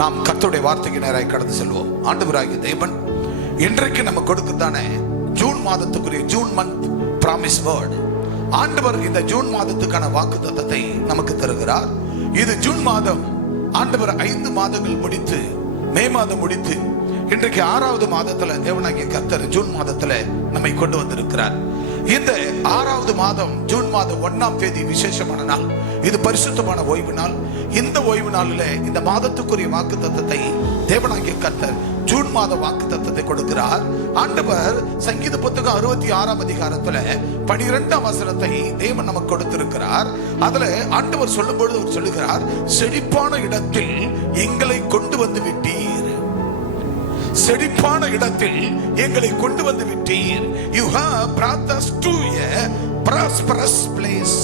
நாம் கர்த்தருடைய வார்த்தைக்கு நேராக கடந்து செல்வோம். ஆண்டவராகிய தேவன் இன்றைக்கு நம்ம கொடுக்கத்தானே ஜூன் மாதத்துக்குரிய ஜூன் மந்த் பிராமிஸ் வேர்ட். ஆண்டவர் இந்த ஜூன் மாதத்துக்கான வாக்குத்தத்தத்தை நமக்கு தருகிறார். இது ஜூன் மாதம். ஆண்டவர் 5 மாதங்கள் முடித்து மே மாதம் முடித்து இன்றைக்கு 6வது மாதத்துல தேவனாகிய கர்த்தர் ஜூன் மாதத்துல நம்மை கொண்டு வந்திருக்கிறார். இந்த 6வது மாதம் ஜூன் மாதம் 1ஆம் தேதி விசேஷமான நாள். இது பரிசுத்தமான ஓய்வு நாள். இந்த ஓய்வு நாளில் இந்த மாதத்துக்குரிய வாக்குத்தத்தத்தை தேவனாகிய கர்த்தர் ஜூன் மாத வாக்குத்தத்தத்தை கொடுக்கிறார். ஆண்டவர் சங்கீத புத்தகம் 66ஆம் அதிகாரத்துல 12ஆம் வசனத்தை தேவன் நமக்கு கொடுத்திருக்கிறார். அதுல ஆண்டவர் சொல்லும் பொழுது அவர் சொல்லுகிறார், செழிப்பான இடத்தில் எங்களை கொண்டு வந்து விட்டீர். செழிப்பான இடத்தில் எங்களை கொண்டு வந்து விட்டீர். You have brought us to a prosperous place.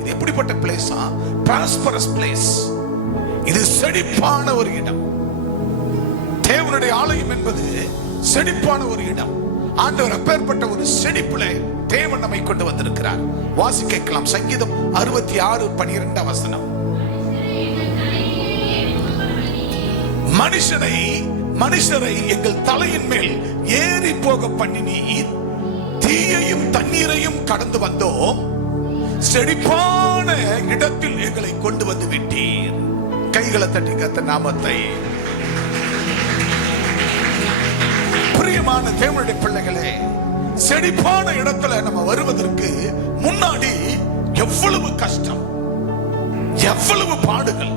இது எப்படிப்பட்ட பிளேஸ்? prosperous place. இது செழிப்பான ஒரு இடம். தேவனுடைய ஆலயம் என்பது செழிப்பான ஒரு இடம். ஆண்டவர் அப்பேற்பட்ட ஒரு செழிப்பிலே தேவன் நம்மை கொண்டு வந்திருக்கிறார். வாசி கேட்கலாம். சங்கீதம் 66:12 வசனம். மனுஷரை எங்கள் தலையின் மேல் ஏறி போக பண்ணினீர். தீயையும் தண்ணீரையும் கடந்து வந்தோம். செழிப்பான இடத்தில் எங்களை கொண்டு வந்து விட்டீர். கைகளை தட்டி கர்த்தர் நாமத்தை. பிரியமான தேவனுடைய பிள்ளைகளே, செழிப்பான இடத்துல நம்ம வருவதற்கு முன்னாடி எவ்வளவு கஷ்டம், எவ்வளவு பாடுகள்,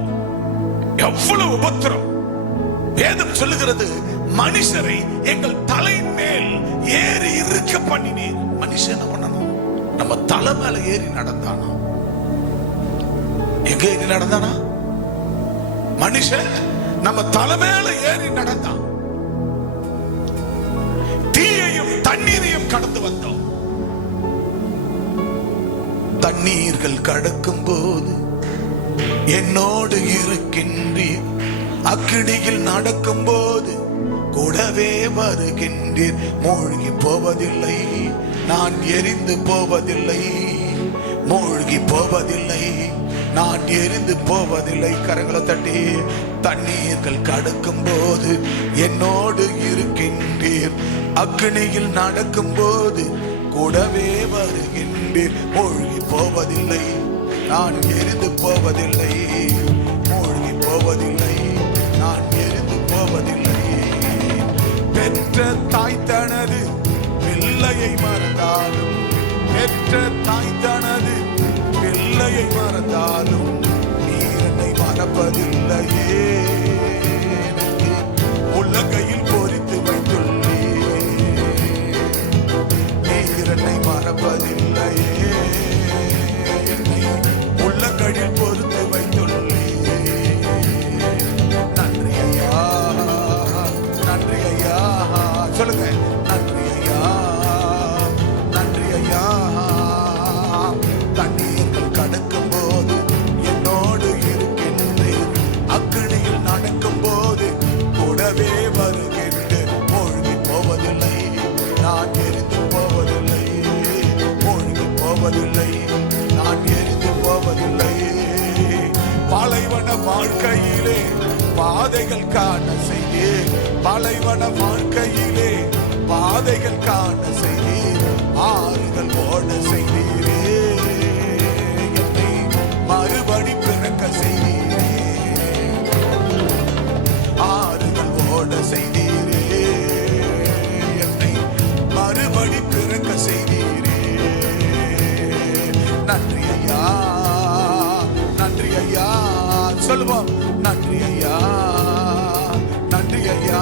எவ்வளவு உபத்திரம். வேதம் சொல்லுகிறது, மனுஷரை எங்கள் தலையின் மேல் ஏறி இருக்க பண்ணினீர். மனுஷன் என்ன பண்ணணும்? நம்ம தலை மேல ஏறி நடந்தானா? எங்க ஏறி நடந்தானா? மனுஷன் நம்ம தலை மேல ஏறி நடந்தான். தீயையும் தண்ணீரையும் கடந்து வந்தோம். தண்ணீர்கள் கடக்கும் போது என்னோடு இருக்கின்றீர். அக்கினியில் நடக்கும் போது கூடவே வருகின்றீர். மூழ்கி போவதில்லை, நான் எரிந்து போவதில்லை. மூழ்கி போவதில்லை, நான் எரிந்து போவதில்லை. கரங்களை தட்டி. தண்ணீர்கள் கடக்கும் போது என்னோடு இருக்கின்றீர். அக்கினியில் நடக்கும் போது கூடவே வருகின்றீர். மூழ்கி போவதில்லை, நான் எரிந்து போவதில்லை. மூழ்கி போவதில்லை, நான் எரிந்து போவதில்லை. பெற்ற தாய் தனது பிள்ளையை மறந்தாலும், பெற்ற தாய் தனது பிள்ளையை மறந்தாலும் நீர் என்னை மறப்பதில்லையே. உள்ளங்கையில் பொறித்து வைத்துள்ளீர். நீர் என்னை மறப்பதில்லையே. என்னை உள்ளங்கையில் பொறித்து வைத்துள்ளீர். சொல்லுங்க, நன்றி ஐயா, நன்றி ஐயா. தண்ணீர்கள் கடக்கும் போது என்னோடு இருக்கின்றேன். அக்கினியில் நடக்கும் போது கூடவே வருகின்றேன். மூழ்கி போவதில்லை, நான் எரிந்து போவதில்லை. மூழ்கி போவதில்லை, நான் எரிந்து போவதில்லை. பாலைவன வாழ்க்கையிலே பாதைகள் காண செய்தீர். பாலைவன வாழ்க்கையிலே பாதைகள் காண செய்தீர். ஆறுகள் ஓட செய்தீரே. என்னை மறுபடி பிறக்க செய்தீரே. ஆறுகள் ஓட செய்தீரே. என்னை மறுபடி பிறக்க செய்தீரே. நன்றி ஐயா, நன்றி ஐயா. சொல்லுவோம், நன்றி ஐயா, நன்றி ஐயா.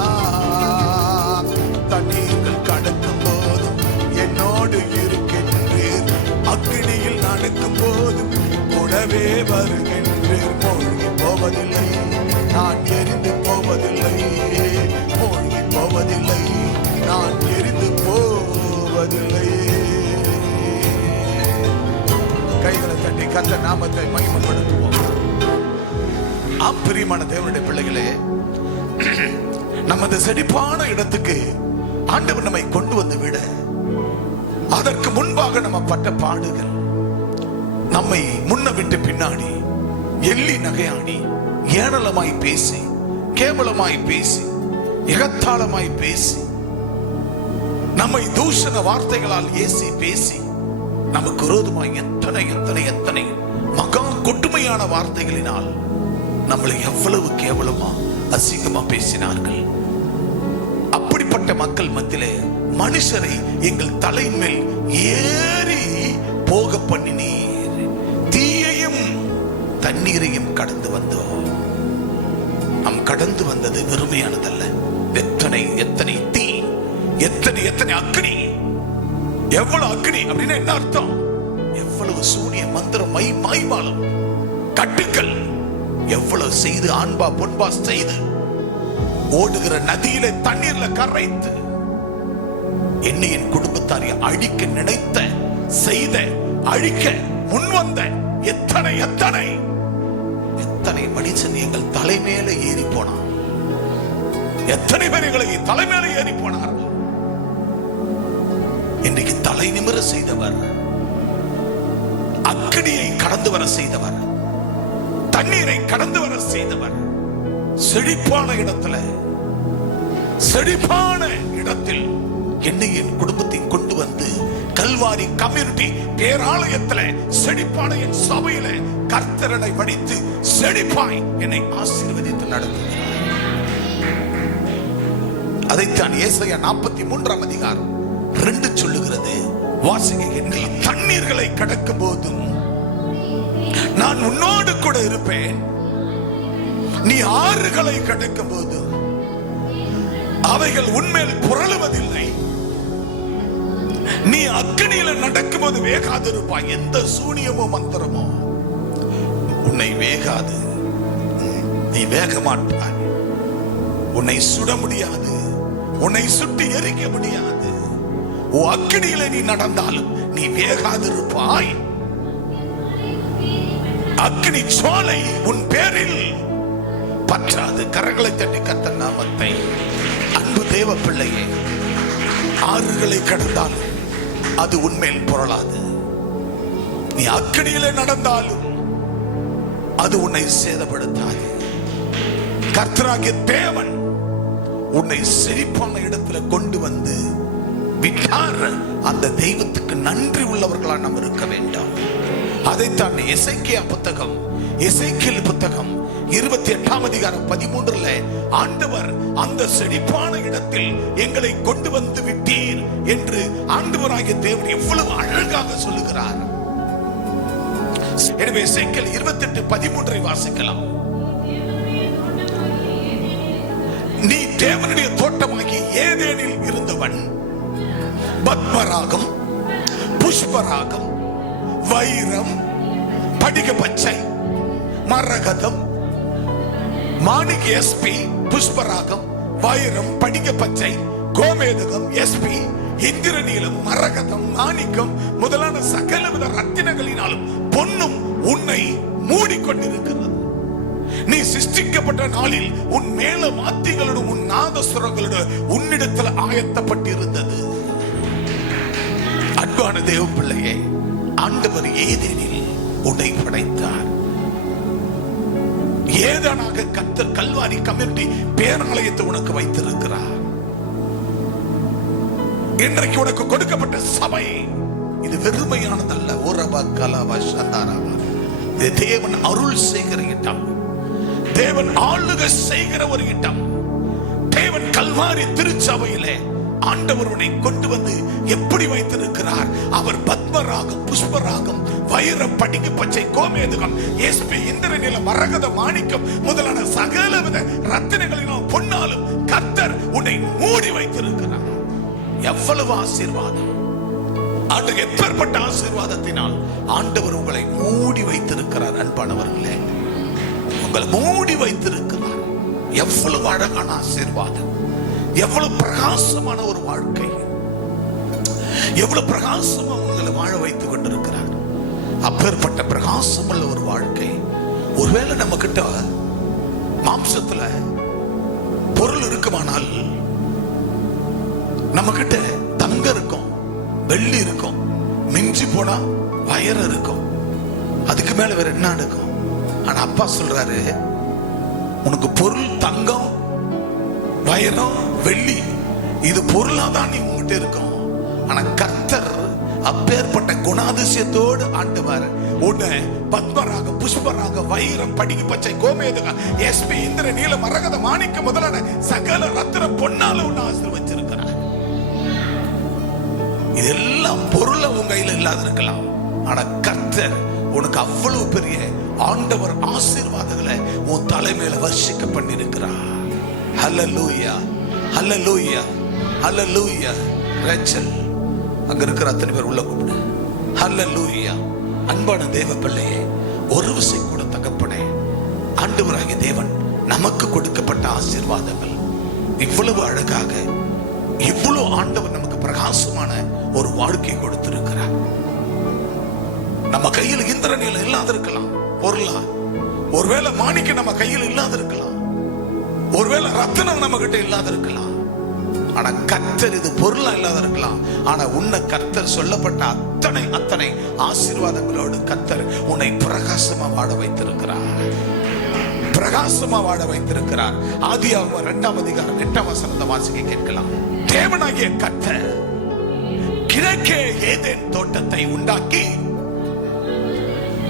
தண்ணீர்கள் கடக்கும் போதும் என்னோடு இருக்கின்றீர். அக்கினியில் நடக்கும் போதும் கூடவே வருகின்றீர். மூழ்கி போவதில்லை, நான் எரிந்து போவதில்லை. மூழ்கி போவதில்லை, நான் எரிந்து போவதில்லை. கைகளை தட்டி கர்த்தர் நாமத்தை மகிமைப்படுத்துவோம். பிரியமான தேவனுடைய பிள்ளைகளே, நமது செழிப்பான இடத்துக்கு ஆண்டவர் நம்மை கொண்டு வந்து விட, அதற்கு முன்பாக நம்ம பட்ட பாடுகள், நம்மை முன்ன விட்டு பின்னாடி எள்ளி நகையாடி ஏளனமாய் பேசி கேவலமாய் பேசி, இகத்தாளமாய் பேசி, நம்மை தூஷண வார்த்தைகளால் ஏசி பேசி, நமக்கு விரோதமாய் எத்தனை எத்தனை எத்தனை மகா கொடுமையான வார்த்தைகளினால் நம்மளை எவ்வளவு கேவலமா அசிங்கமா பேசினார்கள். அப்படிப்பட்ட மக்கள் மத்தியிலே மனுஷரை எங்கள் தலைமேல் ஏறி போக பண்ணினீர். தீயையும் தண்ணீரையும் கடந்து வந்தோம். நாம் கடந்து வந்தது வெறுமையானதல்ல. எத்தனை எத்தனை தீ, எத்தனை எத்தனை அக்னி. எவ்வளவு அக்னி அப்படின்னா என்ன அர்த்தம்? எவ்வளவு சூனிய மந்திரம், மாய்மாலம், கட்டுக்கள் எவ்வளவு செய்து, ஆண்பா பொன்பா செய்து, ஓடுகிற நதியில தண்ணீர்ல கரைத்து என்னை என் குடும்பத்தாரை அழிக்க நினைத்த, செய்த, அழிக்க முன்வந்த எத்தனை எத்தனை எத்தனை மனுஷன் எங்கள் தலைமையில ஏறி போனான். எத்தனை பேர் எங்களை தலைமையில ஏறி போனார்கள். இன்றைக்கு தலை நிமிர செய்தவர், அக்னியை கடந்து வர செய்தவர், தண்ணீரை கடந்து வர செய்தவர், செழிப்பான இடத்துல, செழிப்பான இடத்தில் என்னை என் குடும்பத்தை கொண்டு வந்து கல்வாரி கம்யூனிட்டி பேராலயத்தில் செழிப்பான என் சபையில கர்த்தரனை வடித்து செழிப்பாய் என்னை ஆசீர்வதித்து நடத்துகிறார். அதைத்தான் ஏசாயா 43ஆம் அதிகாரம் 2 சொல்லுகிறது. வாசிக்க, தண்ணீர்களை கடக்கும் போதும் நான் உன்னோடு கூட இருப்பேன், நீ ஆறுகளை கடக்கும் போதும் அவைகள் உன்மேல் புரளுவதில்லை, நீ அக்னியில நடக்கும் போது வேகாதிருப்பாய். எந்த சூனியமோ மந்திரமோ உன்னை வேகாது, நீ வேக மாட்டாய். உன்னை சுட முடியாது, உன்னை சுட்டி எரிக்க முடியாது. அக்னியில நீ நடந்தாலும் நீ வேகாதிருப்பாய். அக்னி சோலை உன் பேரில் பற்றாது. கரங்களை தட்டி கர்த்தர் நாமத்தை. அன்பு தேவ பிள்ளையே, ஆறுகளை கடந்தாலும் அது உன்மேல் புரளாது. நீ அக்னியில நடந்தாலும் அது உன்னை சேதப்படுத்தாது. கர்த்தராகிய தேவன் உன்னை செழிப்பான இடத்துல கொண்டு வந்து விட்டார். அந்த தெய்வத்துக்கு நன்றி உள்ளவர்களா நாம் இருக்க வேண்டாம். அதைத்தான் எசேக்கியா புத்தகம், எசேக்கியேல் புத்தகம் 28ஆம் அதிகாரம் 13ல ஆண்டவர் அந்த செழிப்பான இடத்தில் எங்களை கொண்டு வந்து விட்டீர் என்று ஆண்டவராகிய தேவன் எவ்வளவு அழகாக சொல்லுகிறார். எனவே எசேக்கியேல் 28:13 வாசிக்கலாம். நீ தேவனுடைய தோட்டமாகி ஏதேனில் இருந்தவன், பத்மராகம், புஷ்பராகம், வைரம், படிக பச்சை, மரகதம், மாணிக்க எஸ்பி, புஷ்பராகம், வைரம், படிக பச்சை, கோமேதகம், எஸ்பி, இந்திரநீலம், மரகதம், மாணிக்கம் முதலான சகலவித ரத்தினங்களினாலும் பொன்னும் உன்னை மூடிக்கொண்டிருக்கிறது. நீ சிருஷ்டிக்கப்பட்ட நாளில் உன் மேல மாத்திகளோடு உன் நாதசுரங்களோடு உன்னிடத்தில் ஆயத்தப்பட்டிருந்தது. அன்பான தேவ பிள்ளையே, ஆண்டவர் ஏதேனில் உன்னை படைத்தார். ஏதானாக கர்த்தர் கல்வாரி கம்யூனிட்டி பேராலயத்தை உனக்கு வைத்திருக்கிறார். இன்றைக்கு உனக்கு கொடுக்கப்பட்ட சபை இது வெறுமையானதல்ல. ஓரபா கலாவா சந்தாராவா, இது தேவன் அருள் செய்கிற இடம், தேவன் ஆளுகை செய்கிற ஒரு இடம். தேவன் கல்வாரி திருச்சபையிலே ஆண்டவர் உன்னை கொண்டு வந்து எப்படி வைத்திருக்கிறார்? அவர் பத்மராகம், புஷ்பராகம், வைரம், படிக பச்சை, கோமேதகம், எஸ்பி, இந்திரநீலம், மரகத, மாணிக்கம் முதலான சகலவித ரத்தினங்களிலும் பொன்னாலும் கர்த்தர் உன்னை மூடி வைத்திருக்கிறார். எவ்வளவு ஆசீர்வாதம்! ஆண்டவர் எப்பேற்பட்ட ஆசீர்வாதத்தினால் ஆண்டவர் உங்களை மூடி வைத்திருக்கிறார். அன்பானவர்களே, உங்களை மூடி வைத்திருக்கிறார். எவ்வளவு அழகான ஆசீர்வாதம்! எவ்வளவு பிரகாசமான ஒரு வாழ்க்கை! எவ்வளவு பிரகாசமா உங்களை வாழ வைத்துக் கொண்டிருக்கிறார். அப்பேற்பட்ட பிரகாசமுள்ள ஒரு வாழ்க்கை. ஒருவேளை நம்ம கிட்ட மாம்சத்துல பொருள் இருக்குமானால், நம்ம கிட்ட தங்கம் இருக்கும், வெள்ளி இருக்கும், மிஞ்சி போனா வயர் இருக்கும், அதுக்கு மேல வேற என்ன இருக்கும். ஆனா அப்பா சொல்றாரு, உனக்கு பொருள், தங்கம், வைரம், வெள்ளி, இது பொருளாதான் நீ உங்ககிட்ட இருக்கும். ஆனா கர்த்தர் அப்பேற்பட்ட குணாதிசயத்தோடு ஆண்டவர் உன்னை பத்மராக, புஷ்பராக, வைரம், படிகி பச்சை, கோமேதக, எஸ்பி, இந்திர, நீல, மரகத, மாணிக்க முதலான சகல ரத்தின பொன்னால உன்னை ஆசீர்வதிச்சிருக்கிறார். இதெல்லாம் பொருளை உன் கையில இல்லாத இருக்கலாம். ஆனா கர்த்தர் உனக்கு அவ்வளவு பெரிய ஆண்டவர் ஆசீர்வாதங்களை உன் தலைமையில வர்ஷிக்க பண்ணி இருக்கிறார். ஹல்லேலூயா, ஹல்லேலூயா, ஹல்லேலூயா. ரேச்சல், அங்க இருக்கிற அத்தனை பேர் உள்ள கூப்பிடு. ஹல்லேலூயா. அன்பான தேவ பிள்ளையே, ஒரு விசை கூட தகப்பனே, ஆண்டவராகிய தேவன் நமக்கு கொடுக்கப்பட்ட ஆசீர்வாதங்கள் இவ்வளவு அழகாக, இவ்வளவு ஆண்டவர் நமக்கு பிரகாசமான ஒரு வாழ்க்கை கொடுத்திருக்கிறார். நம்ம கையில் இந்திரனில் இல்லாத இருக்கலாம் பொருளா, ஒருவேளை மாணிக்க நம்ம கையில் இல்லாத இருக்கலாம், ஒருவேளை ரத்தினம் நம்ம கிட்ட இல்லாத இருக்கலாம். ஆனா கர்த்தர் இது பொருளா இல்லாத இருக்கலாம். ஆனா உன்னை கர்த்தர் சொல்லப்பட்ட அத்தனை ஆசீர்வாதங்களோடு கர்த்தர் உன்னை பிரகாசமா வாழ வைத்திருக்கிறார். பிரகாசமா வாழ வைத்திருக்கிறார். ஆதியாகமம் 2ஆம் அதிகாரம் 8ஆம் வசனத்தை வாசிக்க கேட்கலாம். தேவனாகிய கர்த்தர் கிழக்கே ஏதேன் தோட்டத்தை உண்டாக்கி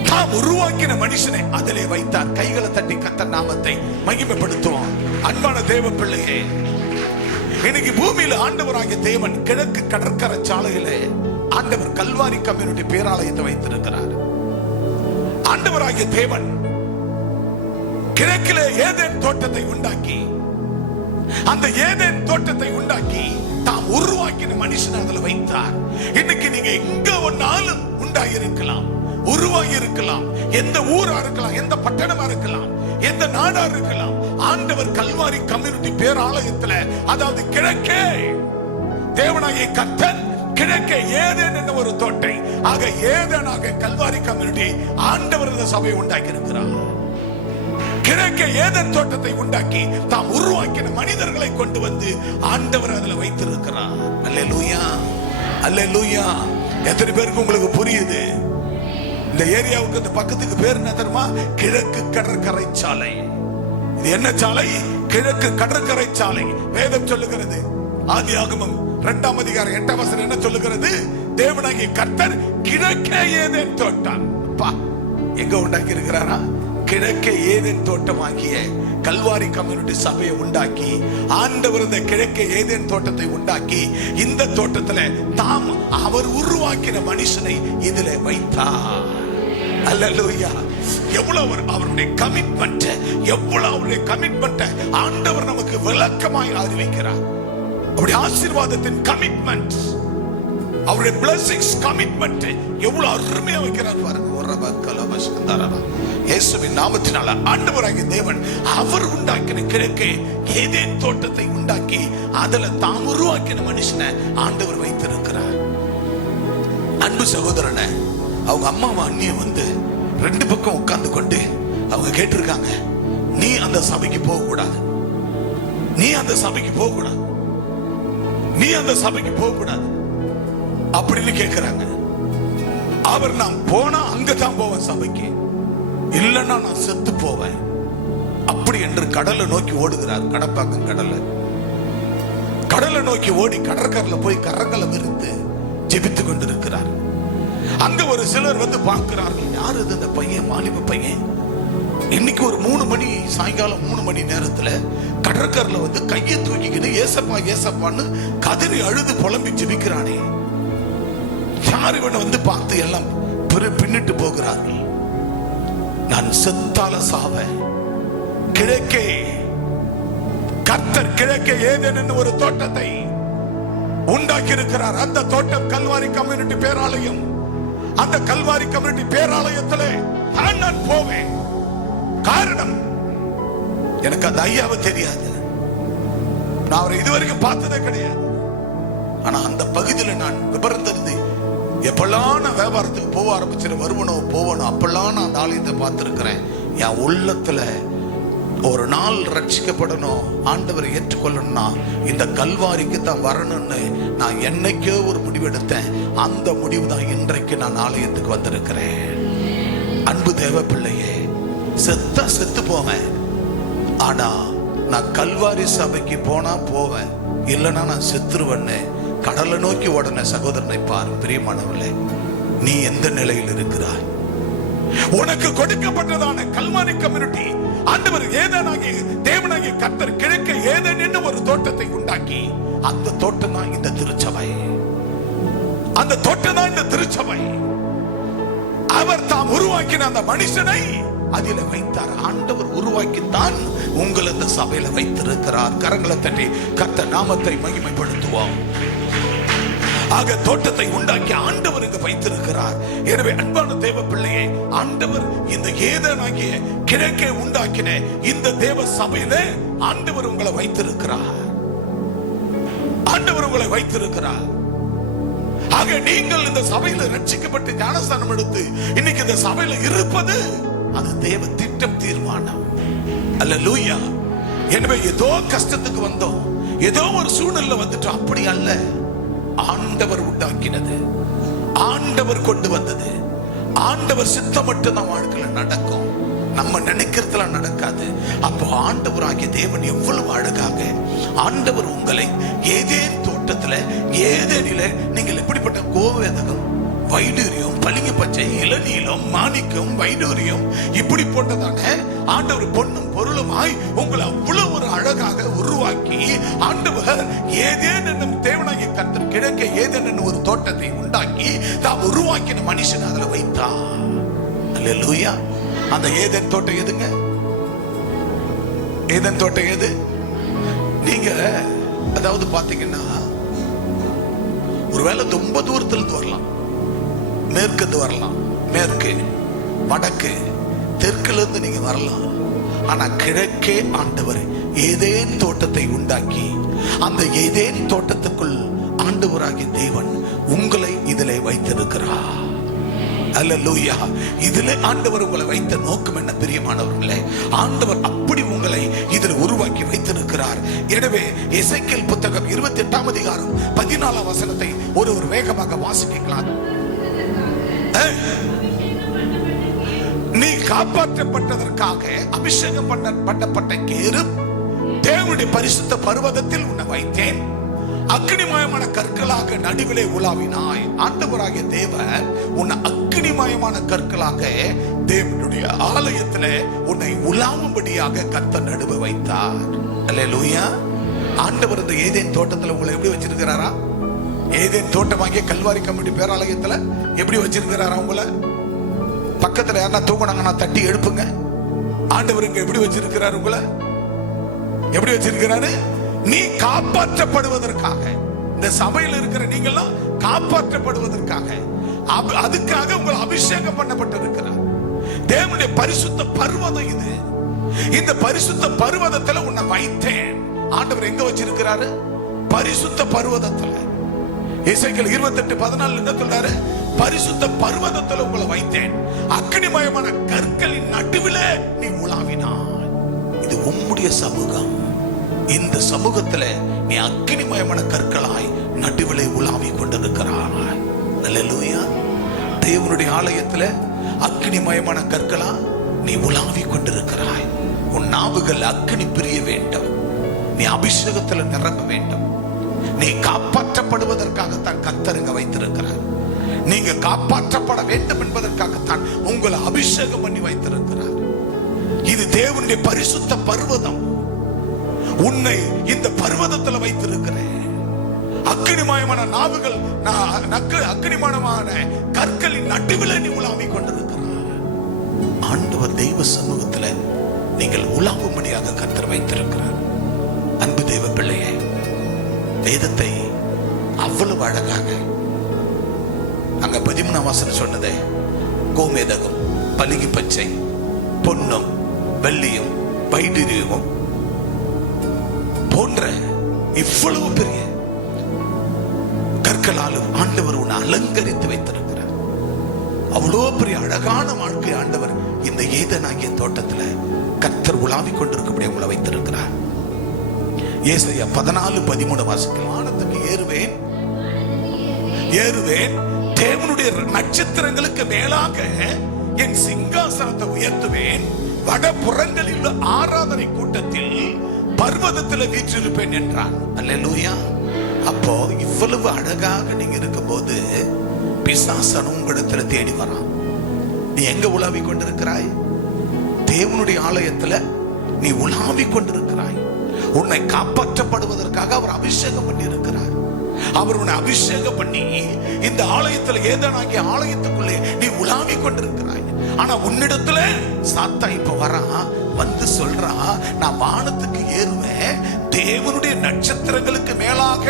தாம் உருவாக்கின மனுஷனை அதிலே வைத்தார். கைகளை தட்டி கர்த்தர் நாமத்தை மகிமைப்படுத்துவோம். அன்பான தேவ பிள்ளையே, இன்னைக்கு பூமியில ஆண்டவராகிய தேவன் கிழக்கு கடற்கரை சாலையிலே ஆண்டவர் கல்வாரி கம்யூனிட்டி பேராலயத்தை வைத்திருக்கிறார். ஆண்டவராகிய தேவன் கிழக்கிலே ஏதேன் தோட்டத்தை உண்டாக்கி, அந்த ஏதேன் தோட்டத்தை உண்டாக்கி தாம் உருவாக்கின மனுஷனை அதில் வைத்தார். இன்னைக்கு நீங்க எங்க ஒன்னாலும் உண்டாகி இருக்கலாம், உருவாகி இருக்கலாம், எந்த ஊரா இருக்கலாம், எந்த பட்டணமா இருக்கலாம், எந்த நாடா இருக்கலாம். ஆண்டவர் கல்வாரி கம்யூனிட்டி பேராலயத்துல, அதாவது கிழக்கே தேவனாகிய கர்த்தர் கிழக்கே ஏதேன் என்ற ஒரு தோட்டை, ஆக ஏதேனாக கல்வாரி கம்யூனிட்டி ஆண்டவர் இந்த சபையை உண்டாக்கி இருக்கிறார். கிழக்கே ஏதேன் தோட்டத்தை உண்டாக்கி தாம் உருவாக்கின மனிதர்களை கொண்டு வந்து ஆண்டவர் அதில் வைத்திருக்கிறார். அல்லேலூயா, அல்லேலூயா. எத்தனை பேருக்கு உங்களுக்கு புரியுது? இந்த ஏரியாவுக்கு இந்த பக்கத்துக்கு பேர் என்ன தெரியுமா? கிழக்கு கடற்கரை சாலை. இது என்ன சாலை? கிழக்கு கடற்கரை சாலை. வேதம் சொல்லுகிறது, ஆதியாகமம் 2ஆம் அதிகாரம் 8ஆம் வசனம் என்ன சொல்லுகிறது? தேவனாகிய கர்த்தர் கிழக்கே ஏதேன் தோட்டம் எங்க உண்டாக்கி இருக்கிறாரா? கிழக்கே ஏதேன் தோட்டமாகிய கல்வாரி கம்யூனிட்டி சபையை உண்டாக்கி ஆண்டவர் இந்த கிழக்கே ஏதேன் தோட்டத்தை உண்டாக்கி இந்த தோட்டத்துல தாம் அவர் உருவாக்கின மனுஷனை இதிலே வைத்தார். அல்லேலூயா. எவ்வளவு அவருடைய கமிட்மெண்ட், எவ்வளவு அவருடைய கமிட்மெண்ட் ஆண்டவர் நமக்கு விளக்கமாய் அறிவிக்கிறார். அவருடைய ஆசீர்வாதத்தின் கமிட்மெண்ட், அவருடைய பிளஸிங்ஸ் கமிட்மெண்ட் எவ்வளவு அருமையா வைக்கிறார் பாருங்க. இயேசுவின் நாமத்தினால ஆண்டவராகிய தேவன் அவர் உண்டாக்கின கிழக்கே ஏதேன் தோட்டத்தை உண்டாக்கி அதுல தாம் உருவாக்கின மனுஷனை ஆண்டவர் வைத்திருக்கிறார். அன்பு சகோதரனை, அவங்க அம்மாவும் அண்ணியும் வந்து 2 பக்கம் உட்கார்ந்து கொண்டு அவங்க கேட்டிருக்காங்க, நீ அந்த சபைக்கு போக கூடாது, நீ அந்த சபைக்கு போக கூடாது, நீ அந்த சபைக்கு போக கூடாது அப்படின்னு கேட்கிறாங்க. அவர் நான் போனா அங்கதான் போவேன் சபைக்கு, இல்லைன்னா நான் செத்து போவேன் அப்படி என்று கடலை நோக்கி ஓடுகிறார். கடப்பாக்கம் கடலை நோக்கி ஓடி கடற்கரையில போய் கரங்களை விரித்து ஜெபித்து கொண்டிருக்கிறார். அங்க ஒரு சிலர் வந்து பார்க்கிறார்கள், யாரு இது இந்த பையன், வாலிப பையன், இன்னைக்கு ஒரு 3 மணி சாயங்காலம் 3 மணி நேரத்துல கடற்கரையில வந்து கையை தூக்கிக்கிட்டு ஏசப்பா ஏசப்பான்னு கதறி அழுது புலம்பி ஜெபிக்கிறானே, யார் இவனை வந்து பார்த்து எல்லாம் பின்னிட்டு போகிறார்கள். நான் செத்தால சாவேன். கிழக்கே கர்த்தர் கிழக்கே ஏதேன் ஒரு தோட்டத்தை உண்டாக்கி இருக்கிறார். அந்த தோட்டம் கல்வாரி கம்யூனிட்டி பேராலயம். அந்த கல்வாரி கம்யூனிட்டி பேராலயத்திலே நான் போவேன். காரணம், எனக்கு அந்த ஐயாவை தெரியாது, நான் அவரை இதுவரைக்கும் பார்த்ததே கிடையாது. ஆனா அந்த பகுதியில் நான் விபரம் தெரிந்து எப்பெல்லாம் நான் வியாபாரத்துக்கு போக ஆரம்பிச்சு போவணும் அப்பெல்லாம் நான் அந்த ஆலயத்தை பார்த்திருக்கிறேன். என் உள்ளத்துல ஒரு நாள் ரட்சிக்கப்படணும், ஆண்டவரை ஏற்றுக்கொள்ளணும்னா இந்த கல்வாரிக்கு தான் வரணும்னு நான் என்னைக்கோ ஒரு முடிவெடுத்தேன். அந்த முடிவு தான் இன்றைக்கு நான் ஆலயத்துக்கு வந்திருக்கிறேன். அன்பு தேவ பிள்ளையே, செத்தா செத்து போவேன், ஆனா நான் கல்வாரி சபைக்கு போனா போவேன், இல்லைன்னா நான் செத்துருவேன்னு கடலை நோக்கி உடனே சகோதரனை பாரு. பிரியமானவர்களே, நீ எந்த நிலையில் இருக்கிறாய்? உனக்கு கொடுக்கப்பட்டதான கல்வாரி கம்யூனிட்டி ஆண்டவர் ஏதேனாகிய தேவனாகிய கர்த்தர் கிழக்க ஏதேன் என்று ஒரு தோட்டத்தை உண்டாக்கி, அந்த தோட்டம் தான் இந்த திருச்சபை. அந்த தோட்டம் தான் இந்த திருச்சபை. அவர் தாம் உருவாக்கின அந்த மனுஷனை அதில் வைத்தார். ஆண்டவர் உருவாக்கித்தான் உங்களை இந்த சபையில வைத்திருக்கிறார். கரங்களை தட்டி கர்த்தர் நாமத்தை மகிமைப்படுத்துவோம். ஆக தோட்டத்தை உண்டாக்கி ஆண்டவர் இங்கு வைத்திருக்கிறார். எனவே அன்பான தேவ பிள்ளையே, ஆண்டவர் இந்த ஏதேனாகிய கிழக்கே உண்டாக்கின இந்த தேவ சபையில ஆண்டவர் உங்களை வைத்திருக்கிறார். ஆண்டவர் உங்களை வைத்திருக்கிறார். ஆக நீங்கள் இந்த சபையில ரட்சிக்கப்பட்டு ஞானஸ்தானம் எடுத்து இன்னைக்கு இந்த சபையில இருப்பது அது தேவ திட்டம், தீர்மானம். அல்லேலூயா. எனவே ஏதோ கஷ்டத்துக்கு வந்தோம், ஏதோ ஒரு சூழ்நிலை வந்துட்டோம், அப்படி அல்ல. ஆண்டவர் உண்டாக்கினது, ஆண்டவர் கொண்டு வந்தது, ஆண்டவர் சித்தம் மட்டும் தான் வாழ்க்கையில நடக்கும். நம்ம நினைக்கிறதுல நடக்காது. அப்போ ஆண்டவர் ஆகிய தேவன் எவ்வளவு அழகாக ஆண்டவர் உங்களை ஏதேன் தோட்டத்துல ஏதேனில நீங்கள் எப்படிப்பட்ட கோவேதகம், வைடூரியம், பளிங்கு பச்சை, இளநீலம், மாணிக்கம், வைடூரியம் இப்படி போட்டதான ஆண்டவர் பொன்னும் பொருளுமாய் உங்களை அவ்வளவு ஒரு அழகாக உருவாக்கி ஆண்டவர் ஏதேன் என்னும் தேவனாகிய கர்த்தர் கிழக்கே ஏதேன் என்னும் ஒரு தோட்டத்தை உண்டாக்கி தாம் உருவாக்கின மனுஷன் அதுல வைத்தார். அல்லேலூயா. அந்த ஏதேன் தோட்டம் எதுங்க? ஏதேன் தோட்டம் எது? நீங்க அதாவது பாத்தீங்கன்னா ஒருவேளை ரொம்ப தூரத்துல இருந்து வரலாம், மேற்கு இருந்து வரலாம், மேற்கு, வடக்கு, தெற்குல இருந்து நீங்க வரலாம். ஆனா கிழக்கே ஆண்டவர் ஏதேன் தோட்டத்தை உண்டாக்கி அந்த ஏதேன் தோட்டத்துக்குள் ஆண்டவராகிய தேவன் உங்களை இதிலே வைத்திருக்கிறார். அல்லேலூயா. இதிலே ஆண்டவர் உங்களை வைத்த நோக்கம் என்ன பிரியமானவர்களே? ஆண்டவர் அப்படி உங்களை இதில் உருவாக்கி வைத்திருக்கிறார். எனவே எசேக்கியேல் புத்தகம் 28ஆம் அதிகாரம் 14ஆம் வசனத்தை ஒரு வேகமாக வாசிக்கலாம். நீ காப்பாற்றப்பட்டதற்காக அபிஷேகம் பண்ணப்பட்ட கேருப் தேவனுடைய பரிசுத்த பர்வதத்தில் உன்னை வைத்தேன், அக்னிமயமான கற்களாக நடுவிலே உலாவினாய். ஆண்டவராகிய தேவன் உன்னை அக்னிமயமான கற்களாக தேவனுடைய ஆலயத்துல உன்னை உலாவும்படியாக கர்த்தர் நடுவே வைத்தார். அல்லேலூயா. ஆண்டவர் இந்த ஏதேன் தோட்டத்துல உங்களை எப்படி வச்சிருக்கிறாரா? ஏதேன் தோட்டமாகிய கல்வாரி கமிட்டி பேராலயத்துல எப்படி வச்சிருக்கிறாரா? உங்களை பக்கத்துல யாரா தூங்கினாங்கன்னா தட்டி எழுப்புங்க. ஆண்டவர் இங்க எப்படி வச்சிருக்கிறார்? உங்களை எப்படி வச்சிருக்கிறாரு? நீ காப்பாற்றப்படுவதற்காக, இந்த சபையில் இருக்கிற நீங்களாம் காப்பாற்றப்படுவதற்காக, அதுக்காக உங்களை அபிஷேகம் பண்ணப்பட்டிருக்கிறார். தேவனுடைய பரிசுத்த பர்வதம் இது. இந்த பரிசுத்த பர்வதத்துல உன்னை வைத்தேன். ஆண்டவர் எங்க வச்சிருக்கிறாரு? பரிசுத்த பர்வதத்துல. எசேக்கியேல் 28:14 என்ன சொல்றாரு? பரிசுத்த பர்வதத்துல உங்களை வைத்தேன், அக்னிமயமான கற்களின் நடுவிலே நீ உலாவினாய். இது உம்முடைய சமூகம். இந்த சமூகத்துல நீ அக்னிமயமான கற்களாய் நடுவிலே உலாவி கொண்டிருக்கிறாய். அல்லேலூயா. தேவனுடைய ஆலயத்துல அக்னிமயமான கற்களா நீ உலாவி கொண்டிருக்கிறாய். உன் நாவுகள் அக்னி பிரிய வேண்டும். நீ அபிஷேகத்துல நிரம்ப வேண்டும். நீ காப்பாற்றப்படுவதற்காகத்தான் கர்த்தர் இங்க வைத்திருக்கிறார். நீங்க காப்பாற்றப்பட வேண்டும் என்பதற்காகத்தான் உங்களை அபிஷேகம் பண்ணி வைத்திருக்கிறார். இது தேவனுடைய பரிசுத்த பர்வதம். உன்னை இந்த பர்வதத்துல வைத்திருக்கிறேன். அக்னிமயமான நாவுகள், அக்னிமயமான கற்களின் நடுவில் நீ உலாவி கொண்டிருக்கிறார். ஆண்டவர் தெய்வ சமூகத்துல நீங்கள் உலாவும்படியாக கர்த்தர் வைத்திருக்கிறார். அன்பு தெய்வ பிள்ளையே, வேதத்தை அவ்வளவு அழகாக அங்க 13ஆம் வசனம் சொன்னதே, கோமேதகம், பளிங்கு பச்சை, பொன்னும் வெள்ளியும் வைடூரியமும் போன்ற இவ்வளவு பெரிய கற்களாலும் ஆண்டவர் உன்னை அலங்கரித்து வைத்திருக்கிறார். அவ்வளவு பெரிய அழகான வாழ்க்கை ஆண்டவர் இந்த ஏதேனாகிய தோட்டத்துல கர்த்தர் உலாவிக் கொண்டிருக்கபடி உங்களை வைத்திருக்கிறார். ஏசாயா 14:13 வாசிக்கலாம். வானத்துக்கு ஏறுவேன், தேவனுடைய நட்சத்திரங்களுக்கு மேலாக என் சிங்காசனத்தை உயர்த்துவேன், வடபுறங்களில் ஆராதனை கூட்டத்தில் பர்வதத்தில் வீற்றிருப்பேன் என்றான். அல்லேலூயா. அப்போ இவ்வளவு அழகாக நீங்க இருக்கும்போது பிசாசன் உங்களிடத்துல தேடி வரான். நீ எங்க உலாவிக் கொண்டிருக்கிறாய்? தேவனுடைய ஆலயத்துல நீ உலாவிக் கொண்டிருக்கிறாய். உன்னை காப்பாற்றப்படுவதற்காக அவர் அபிஷேகம் பண்ணி இருக்கிறார். அவர் உன்னை அபிஷேகம் பண்ணி இந்த ஆலயத்துல ஏதானாகிய ஆலயத்துக்குள்ளே நீ உலாவிக் கொண்டிருக்கிறாய். ஆனா உன்னிடத்துல சாத்தா இப்ப வரான், வந்து சொல்றான், நான் வானத்துக்கு ஏறுவேன், தேவனுடைய நட்சத்திரங்களுக்கு மேலாக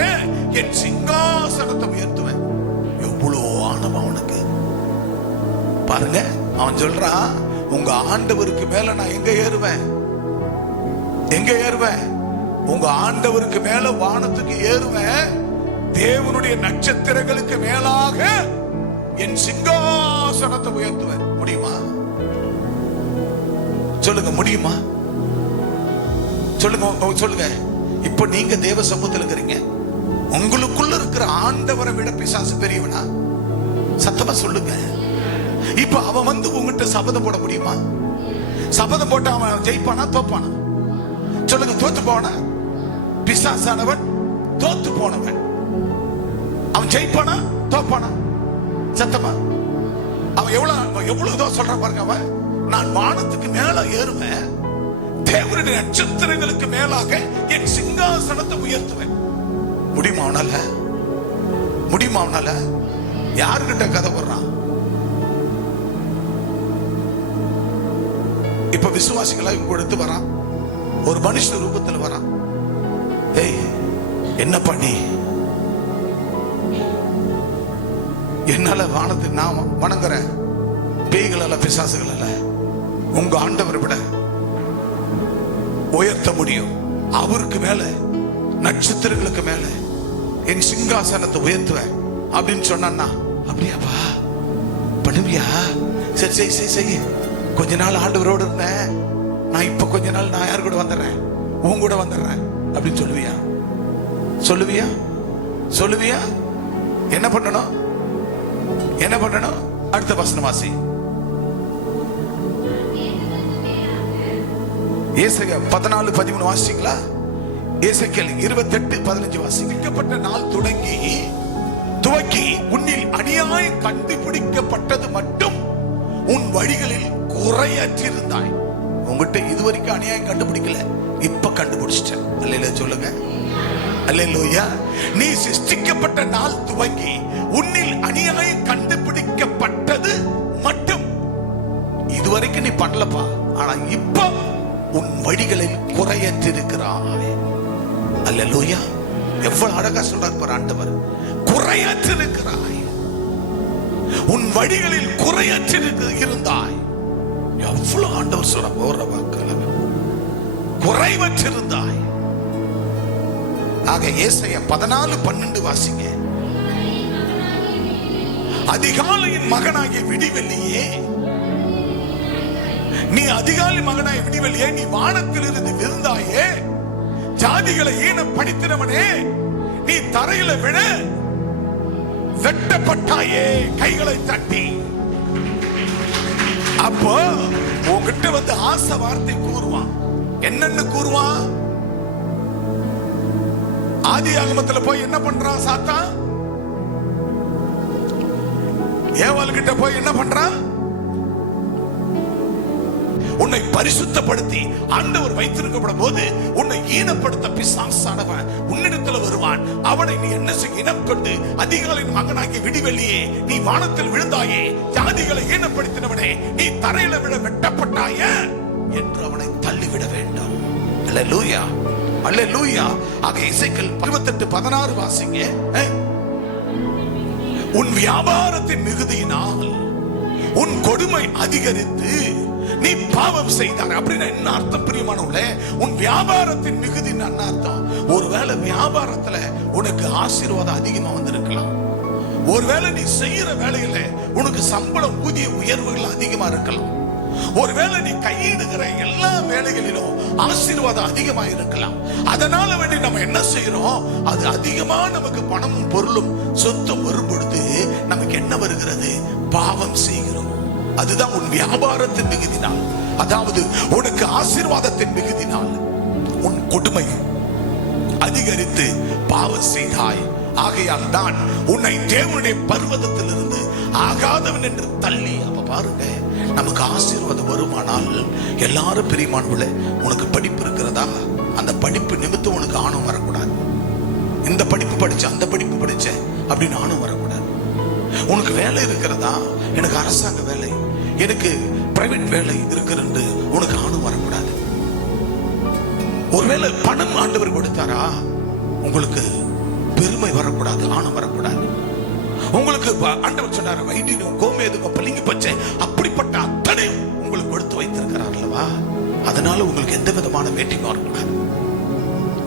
என் சிங்காசனத்தை உயர்த்துவேன். எவ்வளோ ஆணவம் அவனுக்கு பாருங்க. அவன் சொல்றான், உங்க ஆண்டவருக்கு மேல நான் எங்க ஏறுவேன்? எங்க ஏறுவேன்? உங்க ஆண்டவருக்கு மேல வானத்துக்கு ஏறுவேன், தேவனுடைய நட்சத்திரங்களுக்கு மேலாக என் சிங்காசனத்தை உயர்த்துவேன். முடியுமா? சொல்லுங்க, முடியுமா? சொல்லுங்க, சொல்லுங்க. இப்ப நீங்க தேவ சமூகத்தில் இருக்கிறீங்க. உங்களுக்குள்ள இருக்கிற ஆண்டவரை விட பிசாசு பெரியவனா? சத்தமா சொல்லுங்க. இப்ப அவன் வந்து உங்ககிட்ட சபதம் போட முடியுமா? சபதம் போட்டு அவன் ஜெயிப்பானா தோப்பானா? சொல்லுங்க. தோத்து போன பிசாசானவன், தோத்து போனவன். அவன் ஜெயிப்பானா தோப்பானா? சத்தமா. அவன் எவ்வளவு சொல்றான் பாருங்க. அவன், நான் வானத்துக்கு மேல ஏறுவேன், தேவனுடைய நட்சத்திரங்களுக்கு மேலாக என் சிங்காசனத்தை உயர்த்துவேன். முடியுமா அவனால? முடியுமா அவனால? யாருகிட்ட கதை போடுறான்? இப்ப விசுவாசிகளா கொடுத்து வரான், ஒரு மனுஷ ரூபத்தில் வரான். ஏய், என்ன பண்ணி என்னால வானத்துக்கு நான் வணங்குறேன், பேய்கள் அல்ல பிசாசுகள் அல்ல, உங்க ஆண்டவரை விட உயர்த்த முடியும். அவருக்கு மேல, நட்சத்திரங்களுக்கு மேல என் சிங்காசனத்தை உயர்த்துவேன் அப்படின்னு சொன்னா, அப்படியாப்பா பண்ணுவியா? சரி சரி சரி சரி. கொஞ்ச நாள் ஆண்டவரோடு இருந்தேன், நான் இப்ப கொஞ்ச நாள் நான் யார் கூட வந்துடுறேன், உன் கூட வந்துடுறேன் அப்படின்னு சொல்லுவியா? சொல்லுவியா? சொல்லுவியா? என்ன பண்ணணும்? என்ன பண்ணணும்? அடுத்த வசனம் வாசி. ஏசாயா 14:13 வாசிங்களா? ஏசேக்கியேல் 28:15 வாசிக்கப்பட்ட நாள் துவக்கி உன்னில் அநியாயம் கண்டுபிடிக்கப்பட்டது மட்டும் உன் வழிகளில் குறையற்றிருந்தாய். உங்ககிட்ட இதுவரைக்கும் அநியாயம் கண்டுபிடிக்கல, இப்ப கண்டுபிடிச்சிட்டேன். அல்லேலூயா சொல்லுங்க. அல்லேலூயா. நீ சிருஷ்டிக்கப்பட்ட நாள் துவங்கி உன்னில் அநியாயம் கண்டுபிடிக்கப்பட்டது மட்டும் இதுவரைக்கும் நீ பண்ணலப்பா, ஆனா இப்ப உன் வழிகளில் குறையற்றிருக்கிறாய். அல்லேலூயா. எவ்வளவு அழகா சொல்றார் பாரு ஆண்டவர். குறையற்றிருக்கிறாய், உன் வழிகளில் குறையற்றிருந்தாய். எவ்வளவு ஆண்டவர் சொல்ற போற வாக்கள், குறைவற்றிருந்தாய். ஆக ஏசாயா 14:12 வாசிங்க. அதிகாலையின் மகனாகிய விடிவெள்ளியே, நீ அதிகாலை மகனாய விடிவெள்ளியே, நீ வானத்தில் இருந்து விழுந்தாயே, ஜாதிகளை ஈனப்படுத்தினவனே, நீ தரையில விழ வெட்டப்பட்டாயே கைகளை தட்டி. அப்போ உன்கிட்ட வந்து ஆசை வார்த்தை கூறுவான். என்னன்னு கூறுவான்? ஆதியாகமத்துல போய் என்ன பண்றான் சாத்தான்? ஏவாள் கிட்ட போய் என்ன பண்றான்? உன்னை பரிசுத்தப்படுத்தி ஆண்டவர் வைத்திருக்கப்படும் போது உன்னை ஈனப்படுத்த பிசாசானவன் உன்னிடத்தில் வருவான். அவனை நீ என்ன செய்ய? இனம் கொண்டு அதிகாலையின் மகனாகிய விடிவெள்ளியே, நீ வானத்தில் விழுந்தாயே, ஜாதிகளை ஈனப்படுத்தினவனே, நீ தரையில விழ வெட்டப்பட்டாய என்று அவனை தள்ளிவிட வேண்டும். அல்லேலூயா, அல்லேலூயா. ஆக எசேக்கியேல் 28:16 வாசிங்க. உன் வியாபாரத்தின் மிகுதியினால் உன் கொடுமை அதிகரித்து நீ பாவம் செய்தார். அப்படின்னா என்ன அர்த்தம் பிரியமானவர்களே? உன் வியாபாரத்தின் மிகுதி என்ன அர்த்தம்? ஒருவேளை வியாபாரத்துல உனக்கு ஆசீர்வாதம் அதிகமா வந்திருக்கலாம். ஒருவேளை நீ செய்யற வேலையில உனக்கு சம்பளம், ஊதிய உயர்வுகள் அதிகமா இருக்கலாம். ஒருவேளை நீ கையிடுகிற எல்லா வேலைகளிலும் ஆசீர்வாதம் அதிகமா இருக்கலாம். அதனால வேண்டி நம்ம என்ன செய்யறோம்? அது அதிகமா நமக்கு பணமும் பொருளும் சொத்தும் வரும் பொழுது நமக்கு என்ன வருகிறது? பாவம் செய்கிறோம். அதுதான் உன் வியாபாரத்தின் மிகுதினால், அதாவது உனக்கு ஆசீர்வாதத்தின் மிகுதினால் உன் கொடுமை அதிகரித்து பாவம் செய்தாய். ஆகையால் தான் உன்னை தேவனுடைய பர்வதத்திலிருந்து ஆகாதவன் என்று தள்ளி. அப்ப பாருங்க, நமக்கு ஆசீர்வாதம் வருமானால் எல்லாரும் பிரியமானவர்களே, உனக்கு படிப்பு இருக்கிறதா, அந்த படிப்பு நிமித்தம் உனக்கு ஆணவம் வரக்கூடாது. இந்த படிப்பு படிச்ச அந்த படிப்பு படிச்ச அப்படின்னு ஆணவம் வரக்கூடாது. உனக்கு வேலை இருக்கிறதா, எனக்கு அரசாங்க வேலை, எனக்கு பிரைவேட் வேலை இருக்கிறது, உனக்கு ஆணவம் வரக்கூடாது. ஒருவேளை பணம் ஆண்டவர் கொடுத்தாரா, உங்களுக்கு பெருமை வரக்கூடாது, ஆணவம் வரக்கூடாது. உங்களுக்கு ஆண்டவர் சொன்னார், வைத்தியம் கோமேதும் பளிங்கு பச்சை அப்படிப்பட்ட அத்தனை உங்களுக்கு கொடுத்து வைத்திருக்கிறார் அல்லவா, அதனால உங்களுக்கு எந்த விதமான வேட்டியும் வரக்கூடாது.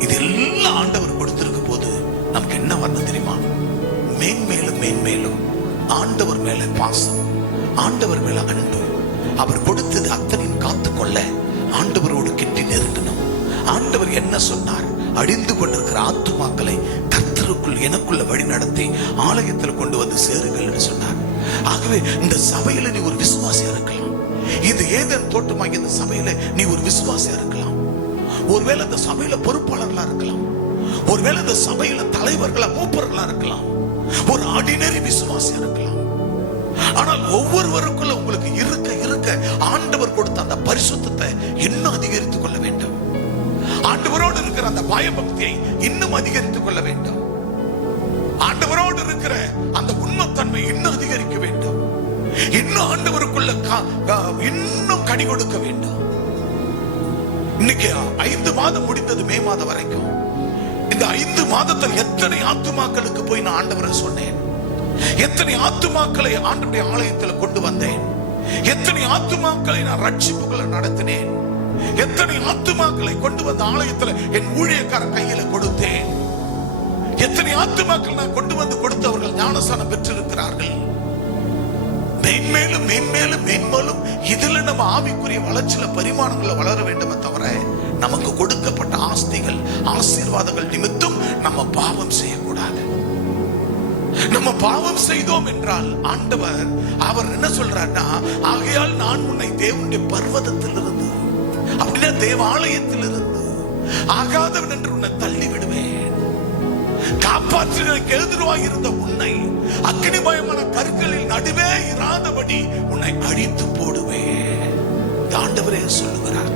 இதெல்லாம் ஆண்டவர் கொடுத்திருக்க போது நமக்கு என்ன வரணும் தெரியுமா? மேன்மேலும் மேன்மேலும் ஆண்டவர் மேல பாசம், ஆண்டவர் மேல அன்பு. அவர் கொடுத்தது அத்தனையும் காத்துக்கொள்ள ஆண்டவரோடு கிட்டி நெருங்கணும். ஆண்டவர் என்ன சொன்னார்? அழிந்து கொண்டிருக்கிற ஆத்துமாக்களை கர்த்தருக்குள் எனக்குள்ள வழி நடத்தி ஆலயத்தில் கொண்டு வந்து சேருங்கள் என்று சொன்னார். ஆகவே இந்த சபையில நீ ஒரு விசுவாசியா இருக்கலாம். இந்த ஏதேன் தோட்டமாகிய இந்த சபையில நீ ஒரு விசுவாசியா இருக்கலாம். ஒருவேளை இந்த சபையில பொறுப்பாளர்களா இருக்கலாம், ஒருவேளை இந்த சபையில தலைவர்களா மூப்பர்களா இருக்கலாம், ஒரு ஆர்டினரி விசுவாசியா இருக்கலாம். ஆனால் ஒவ்வொருவருக்குள்ள உங்களுக்கு இருக்க இருக்க ஆண்டவர் கொடுத்த அந்த பரிசுத்தத்தை இன்னும் அதிகரித்துக் கொள்ள வேண்டும். ஆண்டவரோடு இருக்கிற அந்த பயபக்தியை இன்னும் அதிகரித்துக் கொள்ள வேண்டும். ஆண்டவரோடு இருக்கிற அந்த உண்மைத்தன்மை இன்னும் அதிகரிக்க வேண்டும். இன்னும் ஆண்டவருக்குள்ள இன்னும் கனி கொடுக்க வேண்டும். இன்னைக்கு 5 மாதம் முடிந்தது, மே மாதம் வரைக்கும். இந்த 5 மாதத்தில் எத்தனை ஆத்துமாக்களுக்கு போய் நான் ஆண்டவரை சொன்னேன், எத்தனை ஆத்துமாக்களை ஆண்டவருடைய ஆலயத்தில் கொண்டு வந்தேன், எத்தனை ஆத்துமாக்களை நான் ரட்சிப்புகளை நடத்தினேன், எத்தனை ஆத்துமாக்களை கொண்டு வந்த ஆலயத்தில் என் ஊழியக்கார கையில கொடுத்தேன், எத்தனை ஆத்துமாக்கள் நான் கொண்டு வந்து கொடுத்தவர்கள் ஞானஸ்நானம் பெற்றிருக்கிறார்கள். மேன்மேலும் மேன்மேலும் மேன்மேலும் இதுல நம்ம ஆவிக்குரிய வளர்ச்சியில பரிமாணங்களை வளர வேண்டுமே தவிர நமக்கு கொடுக்கப்பட்ட ஆஸ்திகள் ஆசீர்வாதங்கள் நிமித்தம் நம்ம பாவம் செய்யக்கூடாது. நம்ம பாவம் செய்தோம் என்றால் ஆண்டவர் அவர் என்ன சொல்றாருன்னா, ஆகையால் நான் உன்னை தேவனுடைய பர்வதத்திலிருந்து, அப்படின்னா தேவாலயத்திலிருந்து ஆகாதவன் என்று உன்னை தள்ளி விடுவேன். காப்பாற்றுவதற்கு எதிராக இருந்த உன்னை அக்கினிமயமான கற்களில் நடுவே இராதபடி உன்னை அழித்து போடுவேன். ஆண்டவரே சொல்லுகிறார்.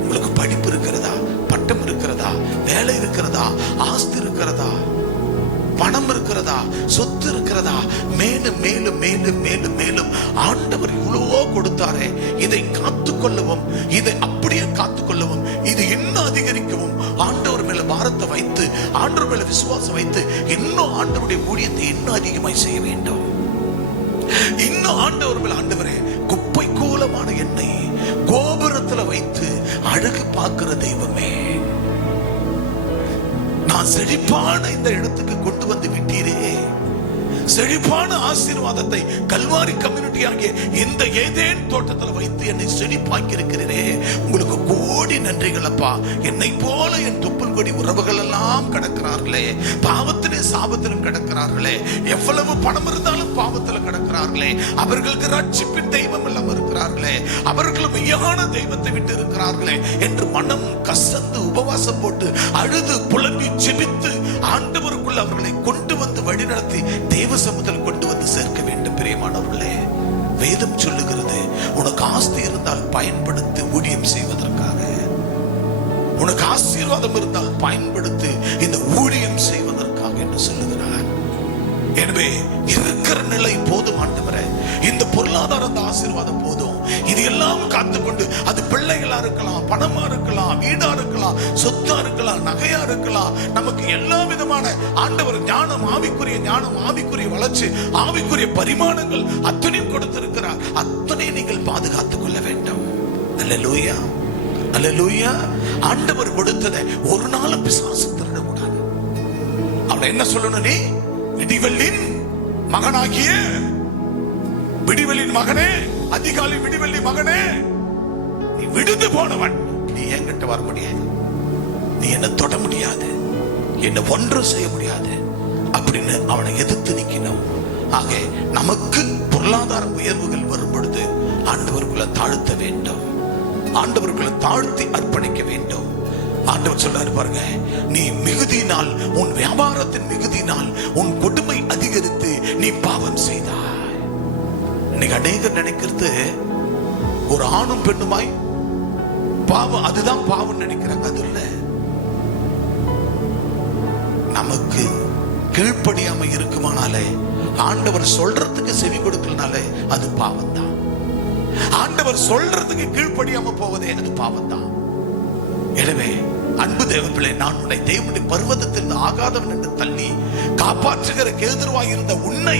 உங்களுக்கு படிப்பு இருக்கிறதா, பட்டம் இருக்கிறதா, வேலை இருக்கிறதா, ஆஸ்தி இருக்கிறதா, பணம் இருக்கிறதா, சொத்து இருக்கிறதா, மேலும் மேலும் மேலும் மேலும் மேலும் ஆண்டவர் இவ்வளவோ கொடுத்தாரே, இதை காத்துக்கொள்ளவும், இதை அப்படியே காத்துக்கொள்ளவும், இது இன்னும் அதிகரிக்கவும் ஆண்டவர் மேல பாரத்தை வைத்து, ஆண்டவர் மேல விசுவாசம் வைத்து இன்னும் ஆண்டவருடைய ஊழியத்தை இன்னும் அதிகமாய் செய்ய வேண்டும். இன்னும் ஆண்டவர் மேல, ஆண்டவரே குப்பை கூலமான என்னை கோபுரத்துல வைத்து அழகு பார்க்கிற தெய்வமே, நான் செழிப்பான இந்த இடத்துக்கு கொண்டு வந்து விட்டீரே, செழிப்பான ஆசீர்வாதத்தை கல்வாரி கம்யூனிட்டி ஆகிய இந்த ஏதேன் தோட்டத்தில் வைத்து என்னை செழிப்பாக்கி இருக்கிறீரே, உங்களுக்கு கோடி நன்றிகள் அப்பா. என்னை போல என் தொப்புள் கொடி உறவுகள் எல்லாம் கிடக்கிறார்களே, பாவத்திலே சாபத்திலும் கிடக்கிறார்களே, எவ்வளவு பணம் இருந்தாலும் பாவத்தில் கிடக்கிறார்களே, அவர்களுக்கு ரட்சிப்பின் தெய்வம் எல்லாம் இருக்கிறார்களே, அவர்கள் மெய்யான தெய்வத்தை விட்டு இருக்கிறார்களே என்று மனம் கசந்து உபவாசம் போட்டு அழுது புலம்பி ஜெபித்து ஆண்டவருக்குள்ள அவர்களை கொண்டு வந்து வழிநடத்தி தேவ சமூகத்தில் கொண்டு வந்து சேர்க்க வேண்டும். பிரியமானவர்களே, வேதம் சொல்லுகிறது, உனக்கு ஆஸ்தி இருந்தால் பயன்படுத்தி ஊழியம் செய்வதற்காக, உனக்கு ஆசீர்வாதம் இருந்தால் பயன்படுத்தி இந்த ஊழியம் செய்வதற்காக என்று சொல்லுகிறார். எனவே இருக்கிற நிலை போதும் ஆண்டவரே, இந்த பொருளாதார ஆசீர்வாதம் போதும். இது எல்லாம் காத்துக்கொண்டு, அது பிள்ளைகளா இருக்கலாம், பணமா இருக்கலாம், வீடா இருக்கலாம், சொத்தா இருக்கலாம், நகையா இருக்கலாம், நமக்கு எல்லா விதமான ஆண்டவர் ஞானம், ஆவிக்குரிய ஞானம், ஆவிக்குரிய வளர்ச்சி, ஆவிக்குரிய பரிமாணங்கள் அத்தனையும் கொடுத்திருக்கிறார். அத்தனை நீங்கள் பாதுகாத்துக் கொள்ள வேண்டும். அல்லேலூயா, அல்லேலூயா. ஆண்டவர் கொடுத்ததை ஒரு நாளும் பிசாசு திருடக்கூடாது. அவன் என்ன சொல்லணும்? நீ விடிவெள்ளின் மகனாகிய, விடிவெள்ளின் மகனே, அதிகாலை விடிவெள்ளி மகனே, நீ விடுந்து போனவன், நீ என்கிட்ட வர முடியாது, நீ என்ன தொட முடியாது, என்ன ஒன்றும் செய்ய முடியாது அப்படின்னு அவனை எதிர்த்து நிக்கணும். ஆக நமக்கு பொருளாதார உயர்வுகள் வரும்பொழுது பொழுது ஆண்டவருக்குள்ள தாழ்த்த வேண்டும், ஆண்டவருக்குள்ள தாழ்த்தி அர்ப்பணிக்க வேண்டும். ஆண்டவர் சொல்றாரு பாருங்க, நீ மிகுதியினால், உன் வியாபாரத்தின் மிகுதியினால் உன் கொடுமை அதிகரித்து நீ பாவம் செய்தாய். இன்னைக்கு அநேகர் நினைக்கிறது ஒரு ஆணும் பெண்ணுமாய் பாவம், அதுதான் பாவம் நினைக்கிறாங்க. அது இல்ல, நமக்கு கீழ்ப்படியாம இருக்குமானாலே, ஆண்டவர் சொல்றதுக்கு செவி கொடுக்கலனாலே அது பாவம் தான். ஆண்டவர் சொல்றதுக்கு கீழ்ப்படியாம போவதே அது பாவம் தான். எனவே அன்பு தேவப்பிள்ளை, நான் உன்னை தேவனுடைய பர்வதத்திலிருந்து ஆகாதவன் என்று தள்ளி காப்பாற்றுகிற கேதுருவாய் இருந்த உன்னை,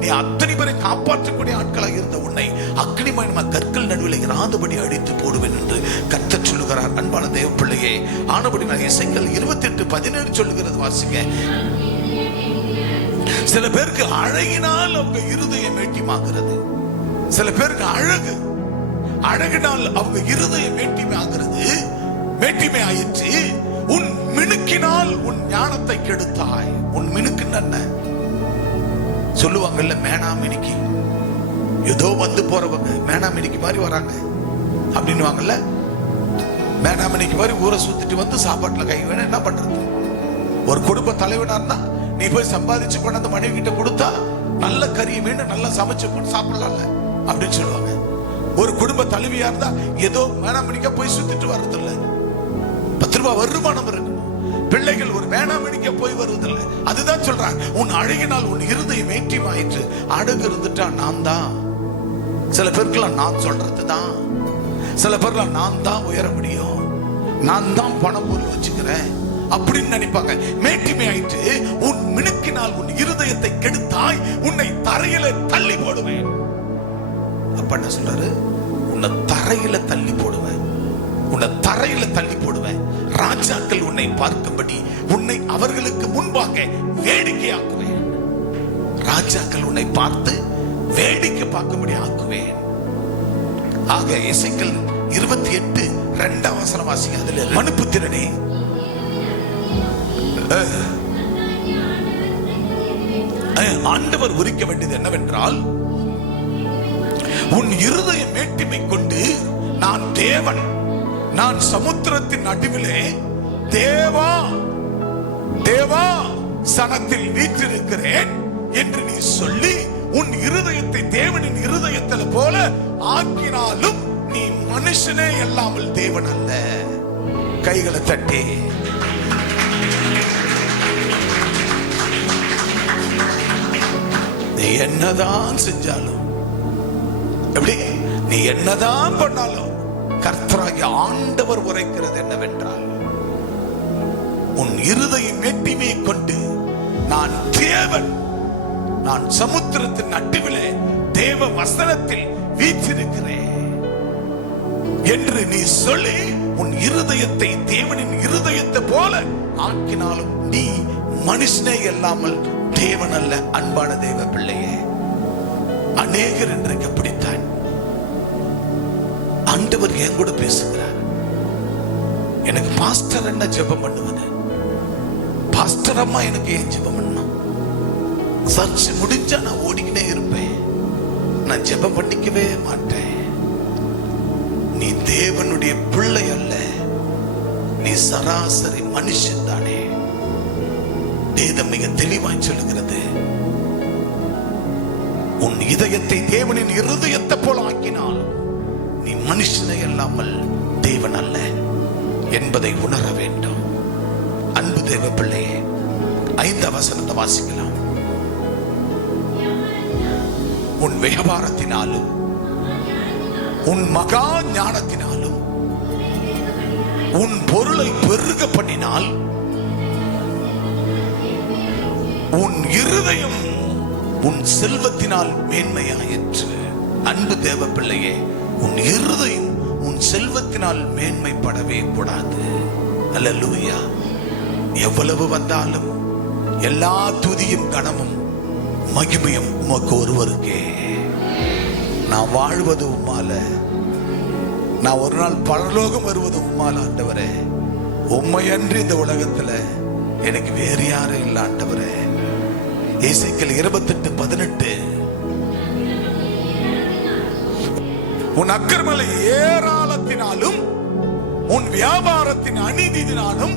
நீ அத்தனை பேரை காப்பாற்றக்கூடிய ஆட்களாக இருந்த உன்னை அக்னிமயமான கற்கள் நடுவில் இராதபடி அழித்து போடுவேன் என்று கர்த்தர் சொல்லுகிறார். அன்பான தேவப்பிள்ளையே, ஆனபடி நான் எசேக்கியேல் 28:17 சொல்லுகிறது, வாசிங்க. சில பேருக்கு அழகினால் அவங்க இருதயம் மேட்டியமாகிறது. சில பேருக்கு அழகினால் அவங்க இருதயம் மேட்டியமாகிறது, மேட்டிமை ஆயிற்று. உன் மினுக்கினால் உன் ஞானத்தை கெடுத்தாய். உன் மினுக்கு என்ன சொல்லுவாங்கல்ல, மேனா மினுக்கி, ஏதோ வந்து போறவங்க மேனா மினுக்கி மாதிரி வராங்க அப்படின்னு வாங்கல்ல. மேனா மினுக்கி மாதிரி ஊரை சுத்திட்டு வந்து சாப்பாட்டுல கை வேணும், என்ன பண்றது? ஒரு குடும்ப தலைவனா இருந்தா நீ போய் சம்பாதிச்சு கொண்டாந்து மனைவி கிட்ட கொடுத்தா நல்ல கறியை வேணும், நல்லா சமைச்சு போட்டு சாப்பிடலாம்ல அப்படின்னு சொல்லுவாங்க. ஒரு குடும்ப தலைவியா இருந்தா ஏதோ வேணாமணிக்க போய் சுத்திட்டு வர்றதில்லை, 10 ரூபாய் வருமானம் இருக்கு. பிள்ளைகள் ஒரு வேணாமணிக்க போய் வருவதில்லை. அதுதான் சொல்றாங்க, உன் அழகினால் உன் இருதயம் மேட்டியமாயிற்று. அழகு இருந்துட்டா நான் தான். சில பேருக்குலாம் நான் சொல்றதுதான், சில பேர்லாம் நான் தான் உயர முடியும், நான் தான் பணம் பொருள் வச்சுக்கிறேன் அப்படின்னு நினைப்பாங்க. மேட்டிமை ஆயிற்று. உன் மினுக்கினால் உன் இருதயத்தை கெடுத்தாய், உன்னை தரையில தள்ளி போடுவேன். அப்ப என்ன சொல்றாரு? உன்னை தரையில தள்ளி போடுவேன், உன்னை தரையில தள்ளி போடுவேன். ராஜாக்கள் உன்னை பார்க்கும்படி உன்னை அவர்களுக்கு முன்பாக வேடிக்கையாக்குவேன். ராஜாக்கள் உன்னை பார்த்து வேடிக்கை பார்க்கும்படி ஆக்குவேன். ஆக எசேக்கியேல் 28:2 வாசிங்க. அதுல மனுப்புத்திரனே, ஆண்டவர் உரிக்க வேண்டியது என்னவென்றால், உன் இருதய மேட்டிமை கொண்டு நான் தேவன், நான் சமுத்திரத்தின் நடுவிலே தேவா தேவா சனத்தில் வீற்றிருக்கிறேன் என்று நீ சொல்லி உன் இருதயத்தை தேவனின் இருதயத்தில் போல ஆக்கினாலும் நீ மனுஷனே அல்லாமல் தேவன் அல்ல. கைகளை தட்டி நீ என்னதான் செஞ்சாலும், எப்படி நீ என்னதான் பண்ணாலும், கர்த்தராகிய ஆண்டவர் உரைக்கிறது என்னவென்றால், உன் இருதயம் மேட்டிமை கொண்டு நான் தேவன், நான் சமுத்திரத்தின் நடுவிலே தேவ வசனத்தில் வீற்றிருக்கிறேன் என்று நீ சொல்லி உன் இருதயத்தை தேவனின் இருதயத்தை போல ஆக்கினாலும் நீ மனுஷனே இல்லாமல் தேவன் அல்ல. அன்பான தேவ பிள்ளையே, அநேகர் இன்றைக்கு அப்படித்தான். ஆண்டவர் என் கூட பேசுகிறார். எனக்கு பாஸ்டர் என்ன ஜெபம் பண்ணுவது, பாஸ்டர் அம்மா எனக்கு ஏன் ஜெபம் பண்ணணும்? சர்ச் முடிஞ்சா நான் ஓடிக்கிட்டே இருப்பேன், நான் ஜெபம் பண்ணிக்கவே மாட்டேன். நீ தேவனுடைய பிள்ளை அல்ல, நீ சராசரி மனுஷன் தானே. வேதம் மிக தெளிவாய் சொல்லுகிறது, உன் இதயத்தை தேவனின் இருதயத்தை போல ஆக்கினால் நீ மனுஷனை அல்லாமல் தேவன் அல்ல என்பதை உணர வேண்டும். அன்பு தேவ பிள்ளையே, 5 வசனத்தை வாசிக்கலாம். உன் வியாபாரத்தினாலும் உன் மகா ஞானத்தினாலும் உன் பொருளை பெருக பண்ணினால் உன் இருதயம் உன் செல்வத்தினால் மேன்மையாயிற்று. அன்பு தேவ பிள்ளையே, உன் இருதயம் உன் செல்வத்தினால் மேன்மைப்படவே கூடாது. அல்லேலூயா. எவ்வளவு வந்தாலும் எல்லா துதியும் கனமும் மகிமையும் உமக்கு ஒருவருக்கே. நான் வாழ்வது உம்மால, நான் ஒரு நாள் பரலோகம் வருவது உம்மால. ஆண்டவரே, உம்மையன்றி இந்த உலகத்துல எனக்கு வேறு யாரும் இல்லை. ஆண்டவரே, எசேக்கியேல் 28:18 உன் அக்கிரமலை ஏராளத்தினாலும் உன் வியாபாரத்தின் அநீதியினாலும்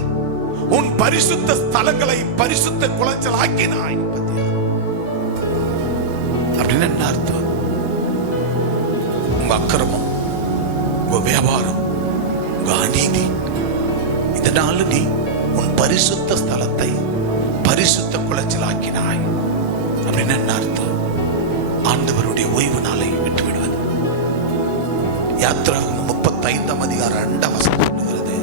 உன் பரிசுத்த ஸ்தலங்களை பரிசுத்த குலைச்சல் ஆக்கினாய். அப்படின்னு என்ன அர்த்தம்? உங்க அக்கிரமம், உங்க வியாபாரம், உங்க அநீதி, இதனால நீ உன் பரிசுத்த ஸ்தலத்தை பரிசுத்த குலைச்சல் ஆக்கினாய். அப்படின்னு என்ன அர்த்தம்? ஆண்டவருடைய ஓய்வு நாளை விட்டு விடுவது. யாத்திராகமம் 35 அதிகாரம் 2 வசனம் சொல்லுகிறது,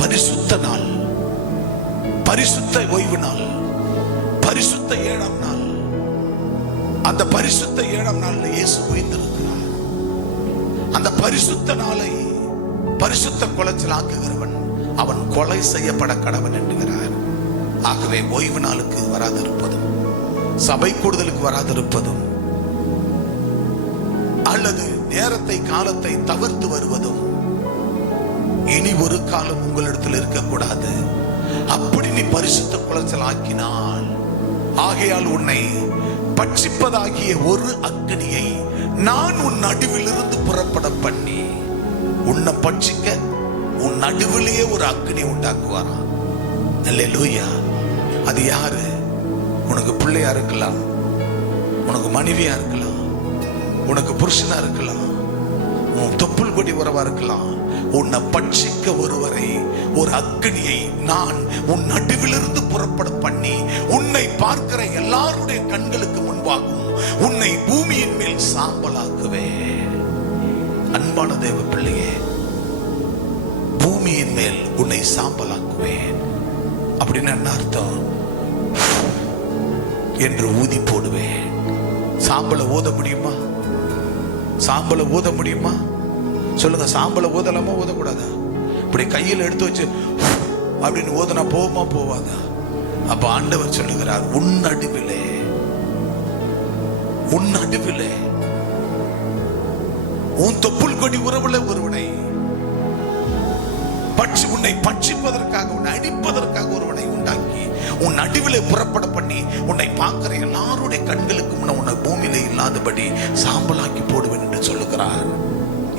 பரிசுத்த நாள், பரிசுத்த ஓய்வு நாள், பரிசுத்த 7ஆம் நாள். அந்த பரிசுத்த 7ஆம் நாள்ல இயேசு உயிர்த்திருக்கிறார். அந்த பரிசுத்த நாளை பரிசுத்த குலைச்சல் ஆக்குகிறவன் அவன் கொலை செய்யப்பட கடவன் என்கிறார். ஆகவே ஓய்வு நாளுக்கு வராதிருப்பதும், சபை கூடுதலுக்கு வராதிருப்பதும், அல்லது நேரத்தை காலத்தை தவிர்த்து வருவதும் இனி ஒரு காலம் உங்களிடத்தில் இருக்கக்கூடாது. அப்படி நீ பரிசுத்த குலைச்சல் ஆக்கினால், ஆகையால் உன்னை பட்சிப்பதாகிய ஒரு அக்கினியை நான் உன் நடுவில் இருந்து புறப்பட பண்ணி உன்னை பட்சிக்க உன் நடுவிலேயே ஒரு அக்கினி உண்டாக்குவாராம். அல்லேலூயா. அது யாரு? உனக்கு பிள்ளையா இருக்கலாம், உனக்கு மனைவியா இருக்கலாம், உனக்கு புருஷனா இருக்கலாம், உன் தொப்புள் கொடி உறவா இருக்கலாம். உன்னை பட்சிக்க ஒருவரை, ஒரு அக்கினியை நான் உன் நடுவிலிருந்து புறப்பட பண்ணி உன்னை பார்க்கிற எல்லாருடைய கண்களுக்கு முன்பாகும் உன்னை பூமியின் மேல் சாம்பலாக்குவேன். அன்பான தேவ பிள்ளையே, பூமியின் மேல் உன்னை சாம்பலாக்குவேன். அப்படின்னு என்ன அர்த்தம்? என்று ஊதி போடுவேன். சாம்பலை ஊத முடியுமா? சாம்பலை ஊத முடியுமா? சொல்லுங்க. சாம்பலை ஊதலாமா ஊதக்கூடாதா? இப்படி கையில் எடுத்து வச்சு அப்படின்னு ஊதனா போகுமா போவாதா? அப்ப ஆண்டவர் சொல்லுகிறார், உன் நடுவிலே, உன் நடுவிலே உன் தொப்புள் கொடி உறவுல ஒருவனை உன்னை பட்சிப்பதற்காக, உன்னை அடிப்பதற்காக ஒருவனை உண்டாக்கி உன் நடுவிலே புறப்பட பண்ணி உன்னை பார்க்கிற எல்லாருடைய கண்களுக்கு முன்ன உன்னை பூமியிலே இல்லாதபடி சாம்பலாக்கி போடுவேன் என்று சொல்லுகிறார்.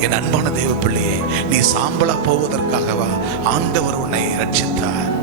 என் அன்பான தேவ பிள்ளையே, நீ சாம்பலா போவதற்காகவா ஆண்டவர் உன்னை ரட்சித்தார்?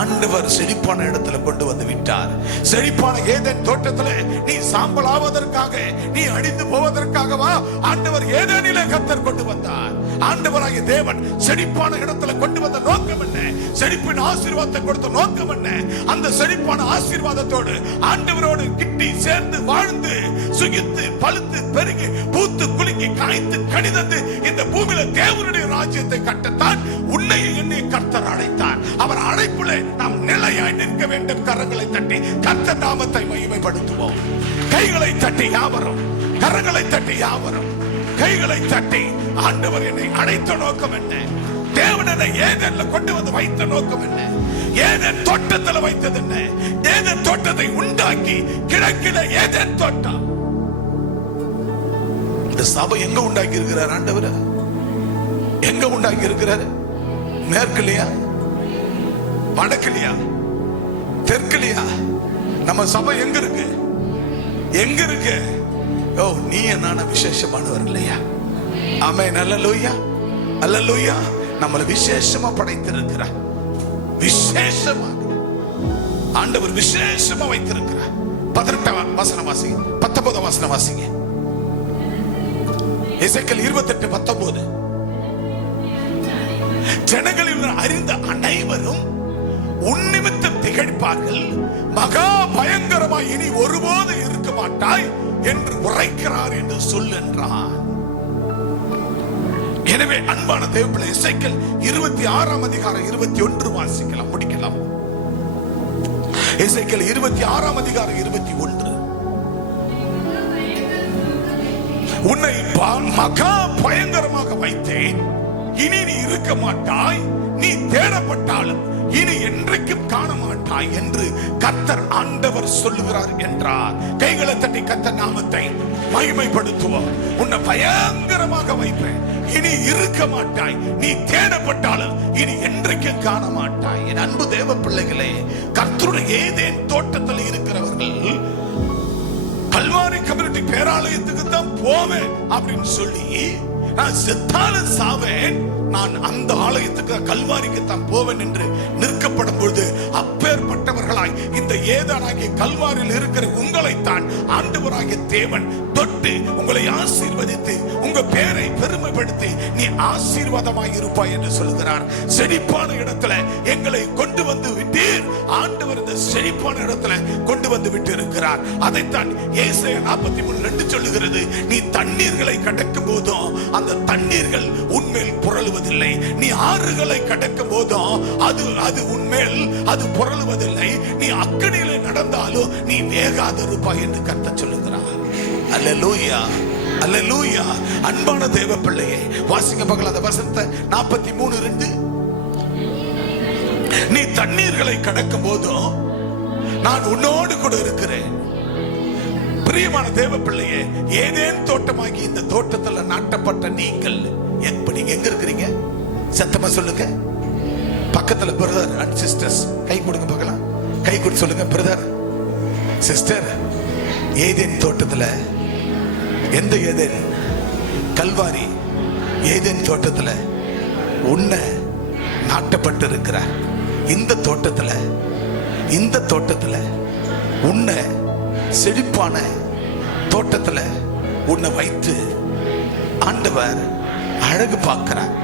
ஆண்டவர் செழிப்பான இடத்துல கொண்டு வந்து விட்டார். செழிப்பான ஏதேன் தோட்டத்திலே நீ சாம்பலாவதற்காக, நீ அடித்து போவதற்காகவா ஆண்டவர் ஏதேனிலே கர்த்தர் கொண்டு வந்தார். ஆண்டவராகிய தேவன் செழிப்பான இடத்துல கொண்டு வந்த நோக்கம் என்ன? செழிப்பின் ஆசீர்வாதத்தை கொடுத்த நோக்கம் என்ன? அந்த செழிப்பான ஆசீர்வாதத்தோடு ஆண்டவரோடு கிட்டி சேர்ந்து வாழ்ந்து சுகித்து பழுத்து பெருகி பூத்து குலுங்கி காய்த்து கனிதந்து இந்த பூமியில தேவனுடைய ராஜ்யத்தை கட்டத்தான் உன்னை என்னை கர்த்தர் அழைத்தார். அவர் அழைப்புல நாம் நிலையாய் நிற்க வேண்டும். கரங்களை தட்டி கர்த்தர் நாமத்தை மகிமைப்படுத்துவோம். கைகளை தட்டி யாவரும், கரங்களை தட்டி யாவரும், கைகளை தட்டி ஆண்டவர் என்னை அழைத்த நோக்கம் என்ன? தேவன் என்னை ஏதேன்ல கொண்டு வந்து வைத்த நோக்கம் என்ன? ஏதேன் தோட்டத்தில் வைத்தது என்ன? ஏதேன் தோட்டத்தை உண்டாக்கி கிழக்கில ஏதேன் தோட்டம். இந்த சபை எங்க உண்டாக்கி இருக்கிறார் ஆண்டவர்? எங்க உண்டாக்கி இருக்கிறார்? மேற்குலையா, வடக்குலையா, தெற்குலையா? நம்ம சபை எங்க இருக்கு? எங்க இருக்கு? ஓ, நீ என்ன விசேஷமானவர் இல்லையா? ஆமென். அல்லேலூயா, அல்லேலூயா. நம்மளை விசேஷமா படைத்திருக்கிறார். விசேஷமாக ஆண்டவர் விசேஷமா வைத்திருக்கிறார். 18 வசனம் வாசிங்க, 19 வசனம் வாசிங்க. எசேக்கியேல் 28:19. ஜனங்களில் அறிந்த அனைவரும் உன் நிமித்தம் திகழ்ப்பார்கள், மகா பயங்கரமாய் இனி ஒருபோது இருக்க மாட்டாய் என்று உரைக்கிறார் என்று சொல் என்றார். எனவே அன்பான தேவப்பிள்ளை, எசேக்கியேல் 26 அதிகாரம் 21 வாசிக்கலாம், முடிக்கலாம். எசேக்கியேல் 26 அதிகாரம் 21. உன்னை மகா பயங்கரமாக வைத்தேன், இனி நீ இருக்க மாட்டாய், நீ தேடப்பட்டாலும் இனி என்றைக்கும் காண மாட்டாய் என்று கர்த்தர் ஆண்டவர் சொல்லுகிறார் என்றார். கைகளை தட்டி கர்த்தர் நாமத்தை மகிமைப்படுத்துவோம். உன்னை பயங்கரமாக வைப்பேன், இனி இருக்க மாட்டாய், நீ தேடப்பட்டாலும் இனி என்றைக்கும் காண மாட்டாய். என் அன்பு தேவ பிள்ளைகளே, கர்த்தருடைய ஏதேன் தோட்டத்தில் இருக்கிறவர்கள் கல்வாரி கம்யூனிட்டி பேராலயத்துக்கு தான் போவேன் அப்படின்னு சொல்லி, நான் செத்தாலும் சாவேன், நான் அந்த ஆலயத்துக்கு கல்வாரிக்கு தான் போவேன் என்று நிற்கப்படும் பொழுது, அப்பேற்பட்டவர்களாய் இந்த ஏதானாகிய கல்வாரியில் இருக்கிற உங்களைத்தான் ஆண்டவராகிய தேவன் தொட்டு உங்களை ஆசீர்வதித்து உங்க பேரை பெருமைப்படுத்தி நீ ஆசீர்வாதமாய் இருப்பாய் என்று சொல்கிறார். செழிப்பான இடத்துல எங்களை கொண்டு வந்து விட்டீர். ஆண்டவர் இந்த செழிப்பான இடத்துல கொண்டு வந்து விட்டு இருக்கிறார். அதைத்தான் ஏசாயா 43:2 சொல்லுகிறது. நீ தண்ணீர்களை கடக்கும் போதும் அந்த தண்ணீர்கள் உன்மேல் புரளுவதில்லை. நீ ஆறுகளை கடக்கும் போதும் அது உன்மேல் அது புரளுவதில்லை. நீ அக்கினியிலே நடந்தாலும் நீ வேகாத இருப்பாய் என்று கர்த்தர் சொல்லுகிறார். அல்லேலூயா, அல்லேலூயா. அன்பான தேவ பிள்ளையே, வாசிங்க பார்க்கலாம் அந்த வசனத்தை. 43:2. நீ தண்ணீர்களை கடக்கும் போதும் நான் உன்னோடு கூட இருக்கிறேன். பிரியமான தேவ பிள்ளையே, ஏதேன் தோட்டமாகி இந்த தோட்டத்தில் நாட்டப்பட்ட நீங்கள் எங்க இருக்கிறீங்க? சத்தமா சொல்லுங்க. பக்கத்துல பிரதர் அண்ட் சிஸ்டர்ஸ் கை கொடுங்க பார்க்கலாம். கை கொடுத்து சொல்லுங்க, பிரதர் சிஸ்டர், ஏதேன் தோட்டத்துல, எந்த ஏதேன்? கல்வாரி ஏதேன் தோட்டத்துல உன்னை நாட்டப்பட்டு இருக்கிற இந்த தோட்டத்துல உன்னை செழிப்பான தோட்டத்துல உன்னை வைத்து ஆண்டவர் அழகு பார்க்கிறார்.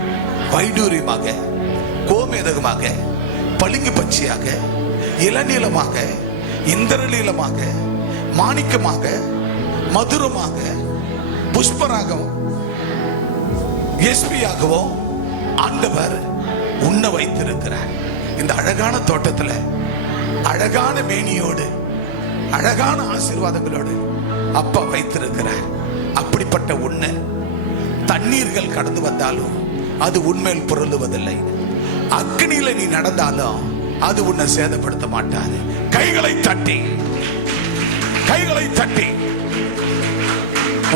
வைடூரியமாக, கோமேதகமாக, பளிங்கு பச்சையாக, இளநீளமாக, இந்திரநீளமாக, மாணிக்கமாக, மதுரமாக, புஷ்பராகவும் எஸ்பியாகவோ ஆண்டவர் உன்னை வைத்திருக்கிறார். இந்த அழகான தோட்டத்துல அழகான மேனியோடு அழகான ஆசீர்வாதங்களோடு அப்பா வைத்திருக்கிறார். அப்படிப்பட்ட உன்னை தண்ணீர்கள் கடந்து வந்தாலும் அது உன்மேல் புரளுவதில்லை. அக்னியில நீ நடந்தாலும் அது உன்னை சேதப்படுத்த மாட்டாது. கைகளை தட்டி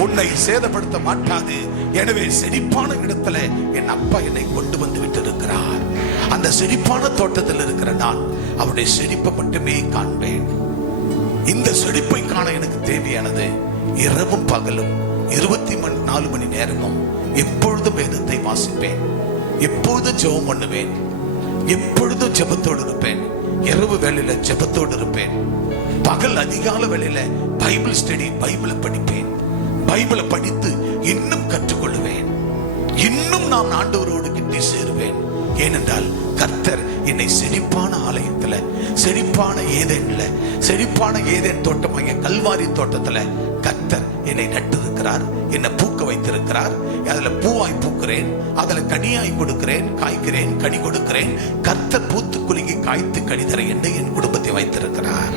உன்னை சேதப்படுத்த மாட்டாது. எனவே செழிப்பான இடத்துல என் அப்பா என்னை கொண்டு வந்து விட்டிருக்கிறார். அந்த செழிப்பான தோட்டத்தில் இருக்கிற நான் அவருடைய செழிப்பை மட்டுமே காண்பேன். இந்த செழிப்பை காண எனக்கு தேவையானது இரவும் பகலும் 24 மணி நேரமும் எப்பொழுதும் வேதத்தை வாசிப்பேன், எப்பொழுதும் ஜெபம் பண்ணுவேன், எப்பொழுதும் ஜெபத்தோடு இருப்பேன். இரவு வேளையில ஜெபத்தோடு இருப்பேன். பகல் அதிகால வேளையில பைபிள் ஸ்டடி, பைபிளை படிப்பேன். பைபிளை படித்து இன்னும் கற்றுக்கொள்வேன். இன்னும் நான் ஆண்டவரோடு கிட்டி சேருவேன். ஏனென்றால் கர்த்தர் என்னை செழிப்பான ஆலயத்துல, செழிப்பான ஏதேன்ல, செழிப்பான ஏதேன் தோட்டமாகிய கல்வாரி தோட்டத்துல கர்த்தர் என்னை நட்டிருக்கிறார், என்னை பூக்க வைத்திருக்கிறார். அதுல பூவாய் பூக்கிறேன், அதுல கனியாய் கொடுக்கிறேன், காய்க்கிறேன், கனி கொடுக்கிறேன். கர்த்தர் பூத்து குலுங்கி காய்த்து கனிதர என்று என் குடும்பத்தை வைத்திருக்கிறார்.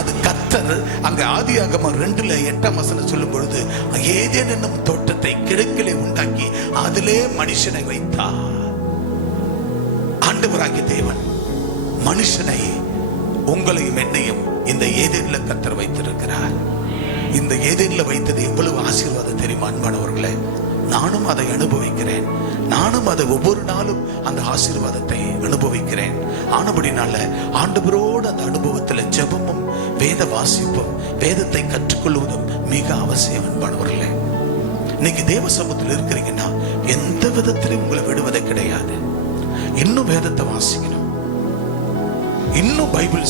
அது கர்த்தர் அங்க ஆதியாகமம் 2:8 சொல்லும் பொழுது, ஏதேன் என்னும் தோட்டத்தை கிழக்கிலே உண்டாக்கி அதிலே மனுஷனை வைத்தார். ஆண்டவராகிய தேவன் மனுஷனை, உங்களையும் என்னையும் இந்த ஏதேன்ல கர்த்தர் வைத்திருக்கிறார். இந்த ஏதேன்ல வைத்தது எவ்வளவு ஆசீர்வாதம் தெரியுமா அன்பானவர்களே? நானும் அதை அனுபவிக்கிறேன். நானும் அதை ஒவ்வொரு நாளும் அந்த ஆசீர்வாதத்தை அனுபவிக்கிறேன். ஆனபடினால ஆண்டவரோடு அந்த அனுபவத்தில் ஜெபமும் வேத வாசிப்பும் வேதத்தை கற்றுக்கொள்வதும் மிக அவசியம் அன்பானவர்களே. நீங்க தேவ சமூகத்தில் இருக்கிறீங்கன்னா எந்த விதத்திலும் உங்களை விடுவதே கிடையாது. இன்னும் வேதத்தை வாசிக்கணும், இன்னும் பைபிள்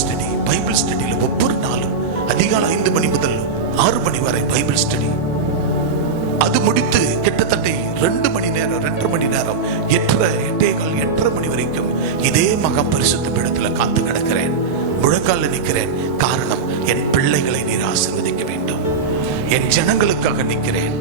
ஸ்டடியில ஒவ்வொரு நாளும் அதிகாலை 5 மணி முதல் 6 மணி வரை பைபிள் ஸ்டடி. அது முடித்து கிட்டத்தட்ட 2 மணி நேரம், 2.5 மணி நேரம், 8:30 மணி வரைக்கும் இதே மகா பரிசுத்த பீடத்துல காத்து கிடக்கிறேன். முழங்கால நிற்கிறேன். காரணம், என் பிள்ளைகளை நீர் ஆசீர்வதிக்க வேண்டும். என் ஜனங்களுக்காக நிற்கிறேன்,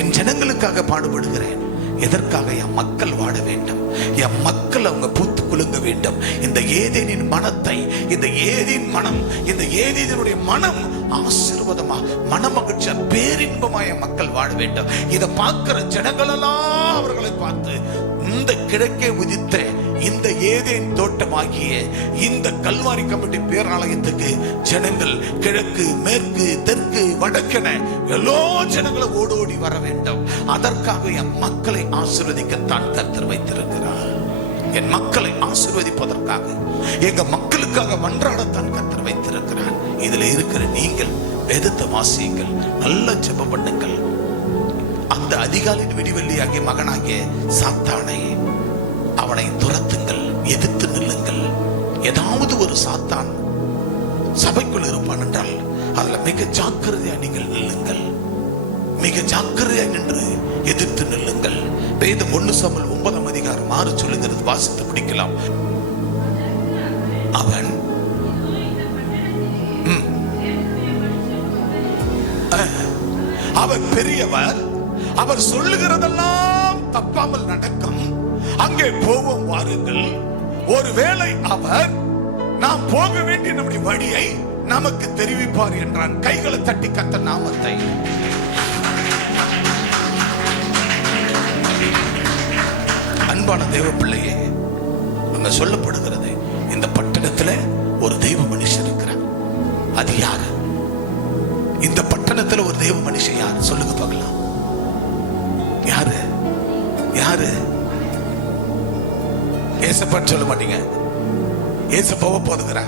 என் ஜனங்களுக்காக பாடுபடுகிறேன். எதற்காக? என் மக்கள் வாழ வேண்டும், என் மக்கள் அவங்க பூத்து குலுங்க வேண்டும். இந்த ஏதேனின் மனத்தை, இந்த ஏதேன் மனம், இந்த ஏதேனுடைய மனம் ஆசீர்வாதமா, மனமகிழ்ச்சியா, பேரின்பமாய மக்கள் வாழ வேண்டும். இதை பார்க்கிற ஜனங்களெல்லாம் அவர்களை பார்த்து இந்த கிழக்கே உதித்த இந்த ஏதேன் தோட்டமாகிய இந்த கல்வாரி கமிட்டி பேராலயத்துக்கு ஜனங்கள் கிழக்கு, மேற்கு, தெற்கு, வடக்கென எல்லா ஜனங்களும் ஓடோடி வர வேண்டும். அதற்காக என் மக்களை ஆசீர்வதிக்கத்தான் கர்த்தர் வைத்திருக்கிறார். என் மக்களை ஆசீர்வதிப்பதற்காக, எங்க மக்களுக்காக மன்றாடத்தான் கர்த்தர் வைத்திருக்கிறார். இதுல இருக்கிற நீங்கள் வேதத்தை வாசியுங்கள், நல்ல ஜெபம் பண்ணுங்கள். அந்த அதிகாலையின் விடிவெள்ளியாகிய மகனாகிய சாத்தானை அவனை துரத்துங்கள், எதிர்த்து நில்லுங்கள். ஏதாவது ஒரு சாத்தான் சபைக்குள் இருப்பான் என்றால் அதுல மிக ஜாக்கிரதையா நீங்கள் நில்லுங்கள், மிக ஜாக்கிரதையா நின்று எதிர்த்து நில்லுங்கள். வேதம் 1 சாமுவேல் 9ஆம் அதிகாரம் 6 சொல்லுகிறது, வாசித்து பிடிக்கலாம். அவன் அவர் பெரியவர், அவர் சொல்லுகிறதெல்லாம் தப்பாமல் நடக்கும், அங்கே போவோம் வாருங்கள். ஒருவேளை அவர் நாம் போக வேண்டிய நம்முடைய வழியை நமக்கு தெரிவிப்பார் என்றான். கைகளை தட்டி கர்த்தர் நாமத்தை. அன்பான தேவ பிள்ளையே, அங்க சொல்லப்படுகிறது, இந்த பட்டணத்துல ஒரு தெய்வ மனுஷன் இருக்கிறார். அது யாரு? இந்த பட்டணத்துல ஒரு தெய்வ மனுஷன் யாரு? சொல்லுங்க பார்க்கலாம். யாரு? யாரு? ஏசப்பான்னு சொல்ல மாட்டீங்க. ஏசப்பாவை போதுங்கிற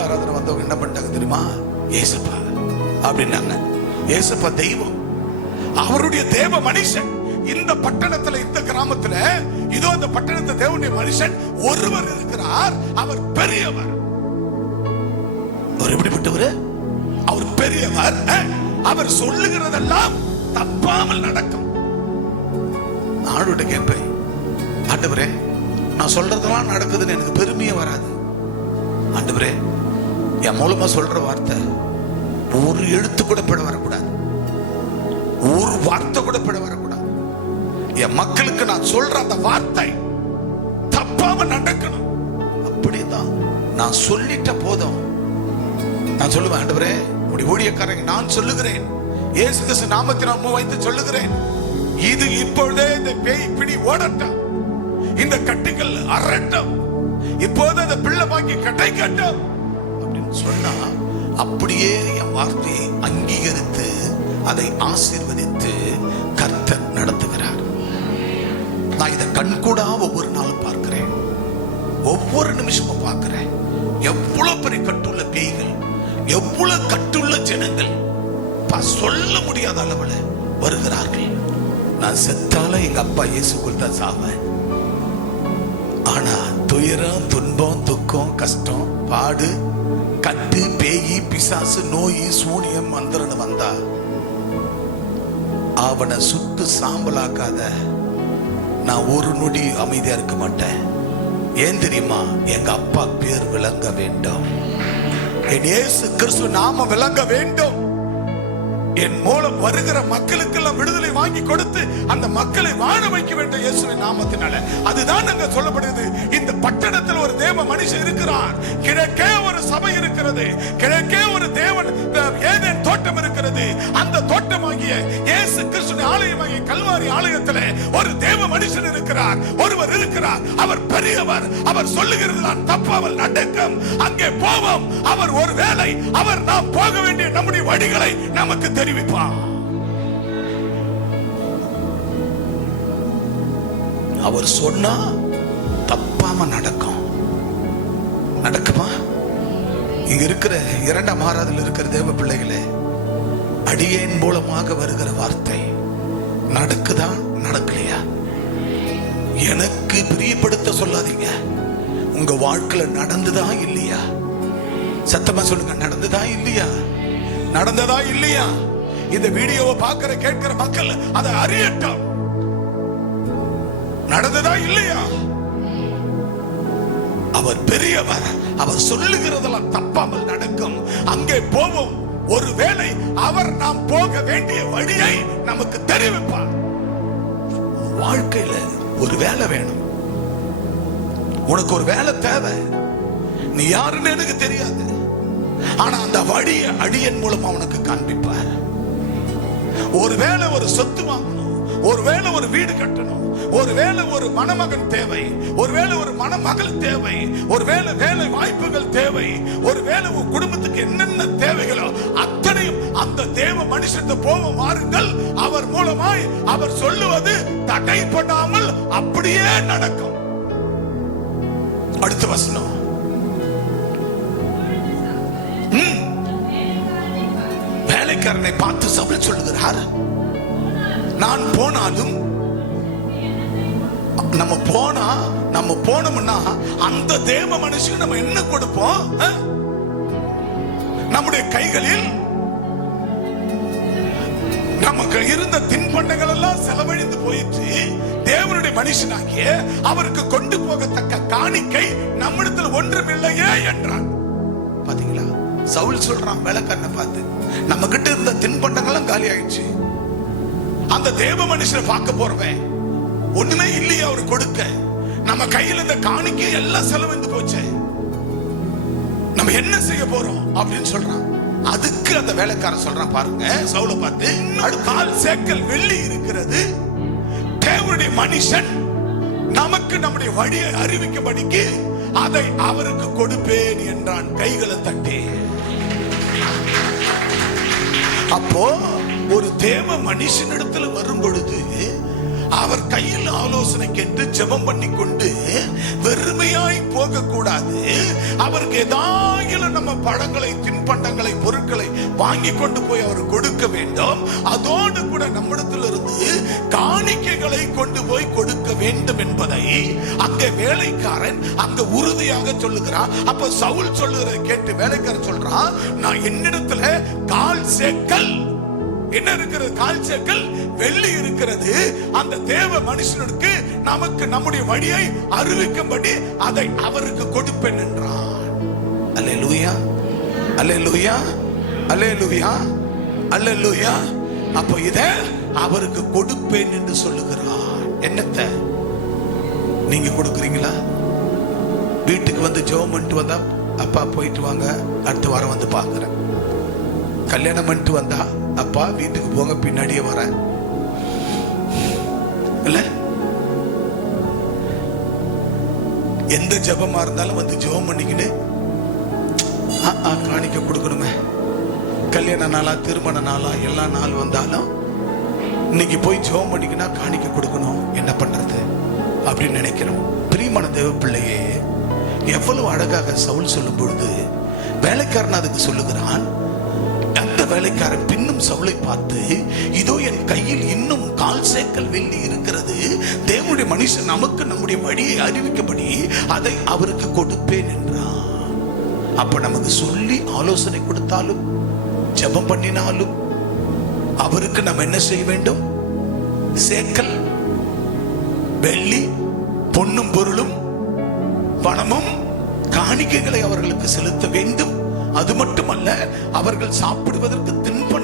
ஆராதனை வந்தவங்க என்ன பண்ணிட்டாங்க தெரியுமா? ஏசப்பா அப்படின்னாங்க. ஏசப்பா தெய்வம், அவருடைய தேவ மனுஷன். இந்த பட்டணத்துல, இந்த கிராமத்துல, இதோ இந்த பட்டணத்தை தேவனுடைய மனுஷன் ஒருவர் இருக்கிறார். அவர் பெரியவர். அவர் எப்படிப்பட்டவர்? அவர் பெரியவர். அவர் சொல்லுகிறதெல்லாம் தப்பாமல் நடக்கும். ஆண்டவர்கிட்ட கேட்பேன், ஆண்டவரே நான் சொல்றதெல்லாம் நடக்குதுன்னு எனக்கு பெருமையே வராது. ஆண்டவரே என் மூலமா சொல்ற வார்த்தை ஒரு எழுத்து கூட பிழை வரக்கூடாது, ஒரு வார்த்தை கூட பிழை வரக்கூடாது. என் மக்களுக்கு நான் சொல்ற அந்த வார்த்தை தப்பாம நடக்கணும். அப்படிதான் நான் சொல்லிட்ட போதும். நான் சொல்லுவேன், ஆண்டவரே உடைய ஊழியக்காரங்க நான் சொல்லுகிறேன், இயேசு கிறிஸ்து நாமத்தில் நான் வைத்து சொல்லுகிறேன், இது இப்பொழுதே இந்த பேய் பிடி ஓடட்டும், இந்த கட்டிகள் அரட்டும், இப்போது அந்த பிள்ளை வாங்கி கிடைக்கட்டும் அப்படின்னு சொன்னா, அப்படியே என் வார்த்தையை அங்கீகரித்து அதை ஆசீர்வதித்து கர்த்தர் நடத்துகிறார். நான் இதை கண்கூடா ஒவ்வொரு நாளும் பார்க்கிறேன், ஒவ்வொரு நிமிஷமும் பார்க்கிறேன். எவ்வளவு பெரிய கட்டுள்ள பேய்கள், எவ்வளவு கட்டுள்ள ஜனங்கள் சொல்ல முடியாத அளவுல வருகிறார்கள். நான் செத்தால எங்க அப்பா இயேசுக்குள் தான் சாவேன். ஆனா துயரம், துன்பம், துக்கம், கஷ்டம், பாடு, கட்டு, பேயி, பிசாசு, நோய், சூனியம், மந்திரன் வந்தா அவனை சுட்டு சாம்பலாக்காத நான் ஒரு நொடி அமைதியா இருக்க மாட்டேன். ஏன் தெரியுமா? எங்க அப்பா பேர் விளங்க வேண்டும், என் இயேசு கிறிஸ்து நாம விளங்க வேண்டும். என் மூலம் வருகிற மக்களுக்கு எல்லாம் விடுதலை வாங்கி கொடுத்து அந்த மக்களை வாழ வைக்க வேண்டும் இயேசுவின் நாமத்தினால. அதுதான் அங்க சொல்லப்படுகிறது. இந்த பட்டணத்தில் ஒரு தேவ மனுஷன் இருக்கிறார், கிழக்கே ஒரு சபை இருக்கிறது, கிழக்கே ஒரு தேவன் ஏதேன் தோட்டம் இருக்கிறது. அந்த தோட்டமாகிய இயேசு கிறிஸ்துவின் ஆலயமாகிய கல்வாரி ஆலயத்தில் ஒரு தேவ மனுஷன் இருக்கிறார், ஒருவர் இருக்கிறார். அவர் பெரியவர், அவர் சொல்லுகிறதுதான் தப்பாமல் நடக்கும். அங்கே போவோம். அவர் ஒருவேளை அவர் நாம் போக வேண்டிய நம்முடைய வழிகளை நமக்கு தெரிவிப்பார். அவர் சொன்னா தப்பாம நடக்கும். நடக்குமா? இங்க இருக்கிற 2ஆம் ஆராதனையில் இருக்கிற தேவ பிள்ளைகளே, அடியேன் மூலமாக வருகிற வார்த்தை நடக்குதா நடக்கலையா? எனக்கு பிரியப்படுத்த சொல்லாதீங்க. உங்க வாழ்க்கையில நடந்துதா இல்லையா? சத்தமா சொல்லுங்க, நடந்துதா இல்லையா? நடந்ததா இல்லையா? இந்த வீடியோவை பார்க்கிற கேட்கிற மக்கள் அதை அறியட்டும். நடந்ததா இல்லையா? அவர் பெரியவர், அவர் சொல்லுகிறதெல்லாம் தப்பாமல் நடக்கும். அங்கே போவோம். ஒருவேளை அவர் நாம் போக வேண்டிய வழியை நமக்கு தெரிவிப்பார். வாழ்க்கையில ஒரு வேலை வேணும். உனக்கு ஒரு வேலை தேவை. நீ யாருன்னு எனக்கு தெரியாது, ஆனா அந்த வழியை அடியன் மூலம் அவனுக்கு காண்பிப்பார். ஒருவேளை ஒரு சொத்து வாங்கணும், ஒருவேளை ஒரு வீடு கட்டணும், ஒருவேளை ஒரு மணமகன் தேவை, ஒருவேளை ஒரு மணமகள் தேவை, ஒருவேளை வேலை வாய்ப்புகள் தேவை, ஒருவேளை உன் குடும்பத்துக்கு என்னென்ன தேவைகளோ அத்தனையும் அந்த தேவ மனுஷத்தை போக வாருங்கள். அவர் மூலமாய் அவர் சொல்லுவது தடைப்படாமல் அப்படியே நடக்கும். அடுத்த வசனம். வேலைக்காரனை பார்த்து சவுல் சொல்லுகிறார், நான் போனாலும் நம்ம போனோம்னா அந்த தேவ மனுஷன் நம்ம என்ன கொடுப்போம்? நம்முடைய கைகளில் நமக்கு இருந்த தின்பண்டங்கள் எல்லாம் செலவழிந்து போயிட்டு தேவனுடைய மனுஷனாகிய அவருக்கு கொண்டு போகத்தக்க காணிக்கை நம்மிடத்தில் ஒன்றுமில்லையே என்றான். பாத்தீங்களா, சவுல் சொல்றான் வேலைக்காரனை பார்த்து, நம்ம கிட்ட இருந்த தின்பண்டங்களும் காலி ஆயிடுச்சு. அந்த தேவ மனுஷனை பார்க்க போறவன் ஒண்ணுமே இல்லையே அவரு கொடுக்க, நம்ம கையில் இந்த காணிக்கை எல்லாம் செலவழிந்து போச்சு, நம்ம என்ன செய்ய போறோம் அப்படின்னு சொல்றான். அதுக்கு அந்த வேலைக்காரன் சொல்றான் பாருங்க, சவுலை பார்த்து, 4 சேக்கல் வெள்ளி இருக்கிறது, தேவனுடைய மனுஷன் நமக்கு நம்முடைய வழியை அறிவிக்கும்படிக்கு அதை அவருக்கு கொடுப்பேன் என்றான் கைகளை தட்டி. அப்போ ஒரு தேவ மனுஷனிடத்துல வரும் பொழுது அவர் கையில் ஆலோசனை கேட்டு ஜெபம் பண்ணி கொண்டு வெறுமையாய் போக கூடாது. அவருக்கு ஏதாயிலும் நம்ம பழங்களை, தின்பண்டங்களை, பொருட்களை வாங்கி கொண்டு போய் அவர் கொடுக்க வேண்டும். அதோடு கூட நம்மிடத்தில் இருந்து காணிக்கைகளை கொண்டு போய் கொடுக்க வேண்டும் என்பதை அங்கே வேலைக்காரன் அங்க உறுதியாக சொல்லுகிறான். அப்ப சவுல் சொல்லுகிறதை கேட்டு வேலைக்காரன் சொல்றான், நான் என்னிடத்துல 4 சேக்கல் என்ன இருக்கிறது? 4 சேக்கல் வெள்ளி இருக்கிறது. அந்த தேவ மனுஷனுக்கு நமக்கு நம்முடைய வழியை அறிவிக்கும்படி அதை அவருக்கு கொடுப்பேன் என்றான். அல்லேலூயா, அல்லேலூயா, அல்லேலூயா, அல்லேலூயா. அப்போ இதை அவருக்கு கொடுப்பேன் என்று சொல்லுகிறார். என்னத்தை நீங்க கொடுக்குறீங்களா? வீட்டுக்கு வந்து ஜெபம் பண்ணிட்டு வந்தா, அப்பா போயிட்டு வாங்க, அடுத்த வாரம் வந்து பாக்குறேன். கல்யாணம் பண்ணிட்டு வந்தா, அப்பா வீட்டுக்கு போங்க, பின்னாடியே வரேன். இல்ல, எந்த ஜெபமா இருந்தாலும் வந்து ஜெபம் பண்ணிக்கிட்டு காணிக்க கொடுக்கணுமே. கல்யாண நாளா, திருமண நாளா, எல்லா நாள் வந்தாலும் இன்னைக்கு போய் ஜெபம் பண்ணிக்கினா காணிக்க கொடுக்கணும், என்ன பண்றது அப்படின்னு நினைக்கிறோம். பிரியமான தேவ பிள்ளையே, எவ்வளவு அழகாக சவுல் சொல்லும் பொழுது வேலைக்காரன் அதுக்கு சொல்லுகிறான். அந்த வேலைக்காரன் பின்னும் சவுலை பார்த்து, இதோ என் கையில் இன்னும் 4 சேக்கல் வெள்ளி இருக்கிறது, தேவனுடைய மனுஷன் நமக்கு நம்முடைய வழியை அறிவிக்கப்படி அதை அவருக்கு கொடுப்பேன் என்றான். அப்ப நமக்கு சொல்லி ஆலோசனை கொடுத்தாலும் ஜெபம் பண்ணினாலும் அவருக்கு நம்ம என்ன செய்ய வேண்டும்? சேக்கல் வெள்ளி, பொன்னும் பொருளும் பணமும் காணிக்கைகளை அவர்களுக்கு செலுத்த வேண்டும். அது மட்டுமல்ல, அவர்கள் சாப்பிடுவதற்கு தின்பண்டம்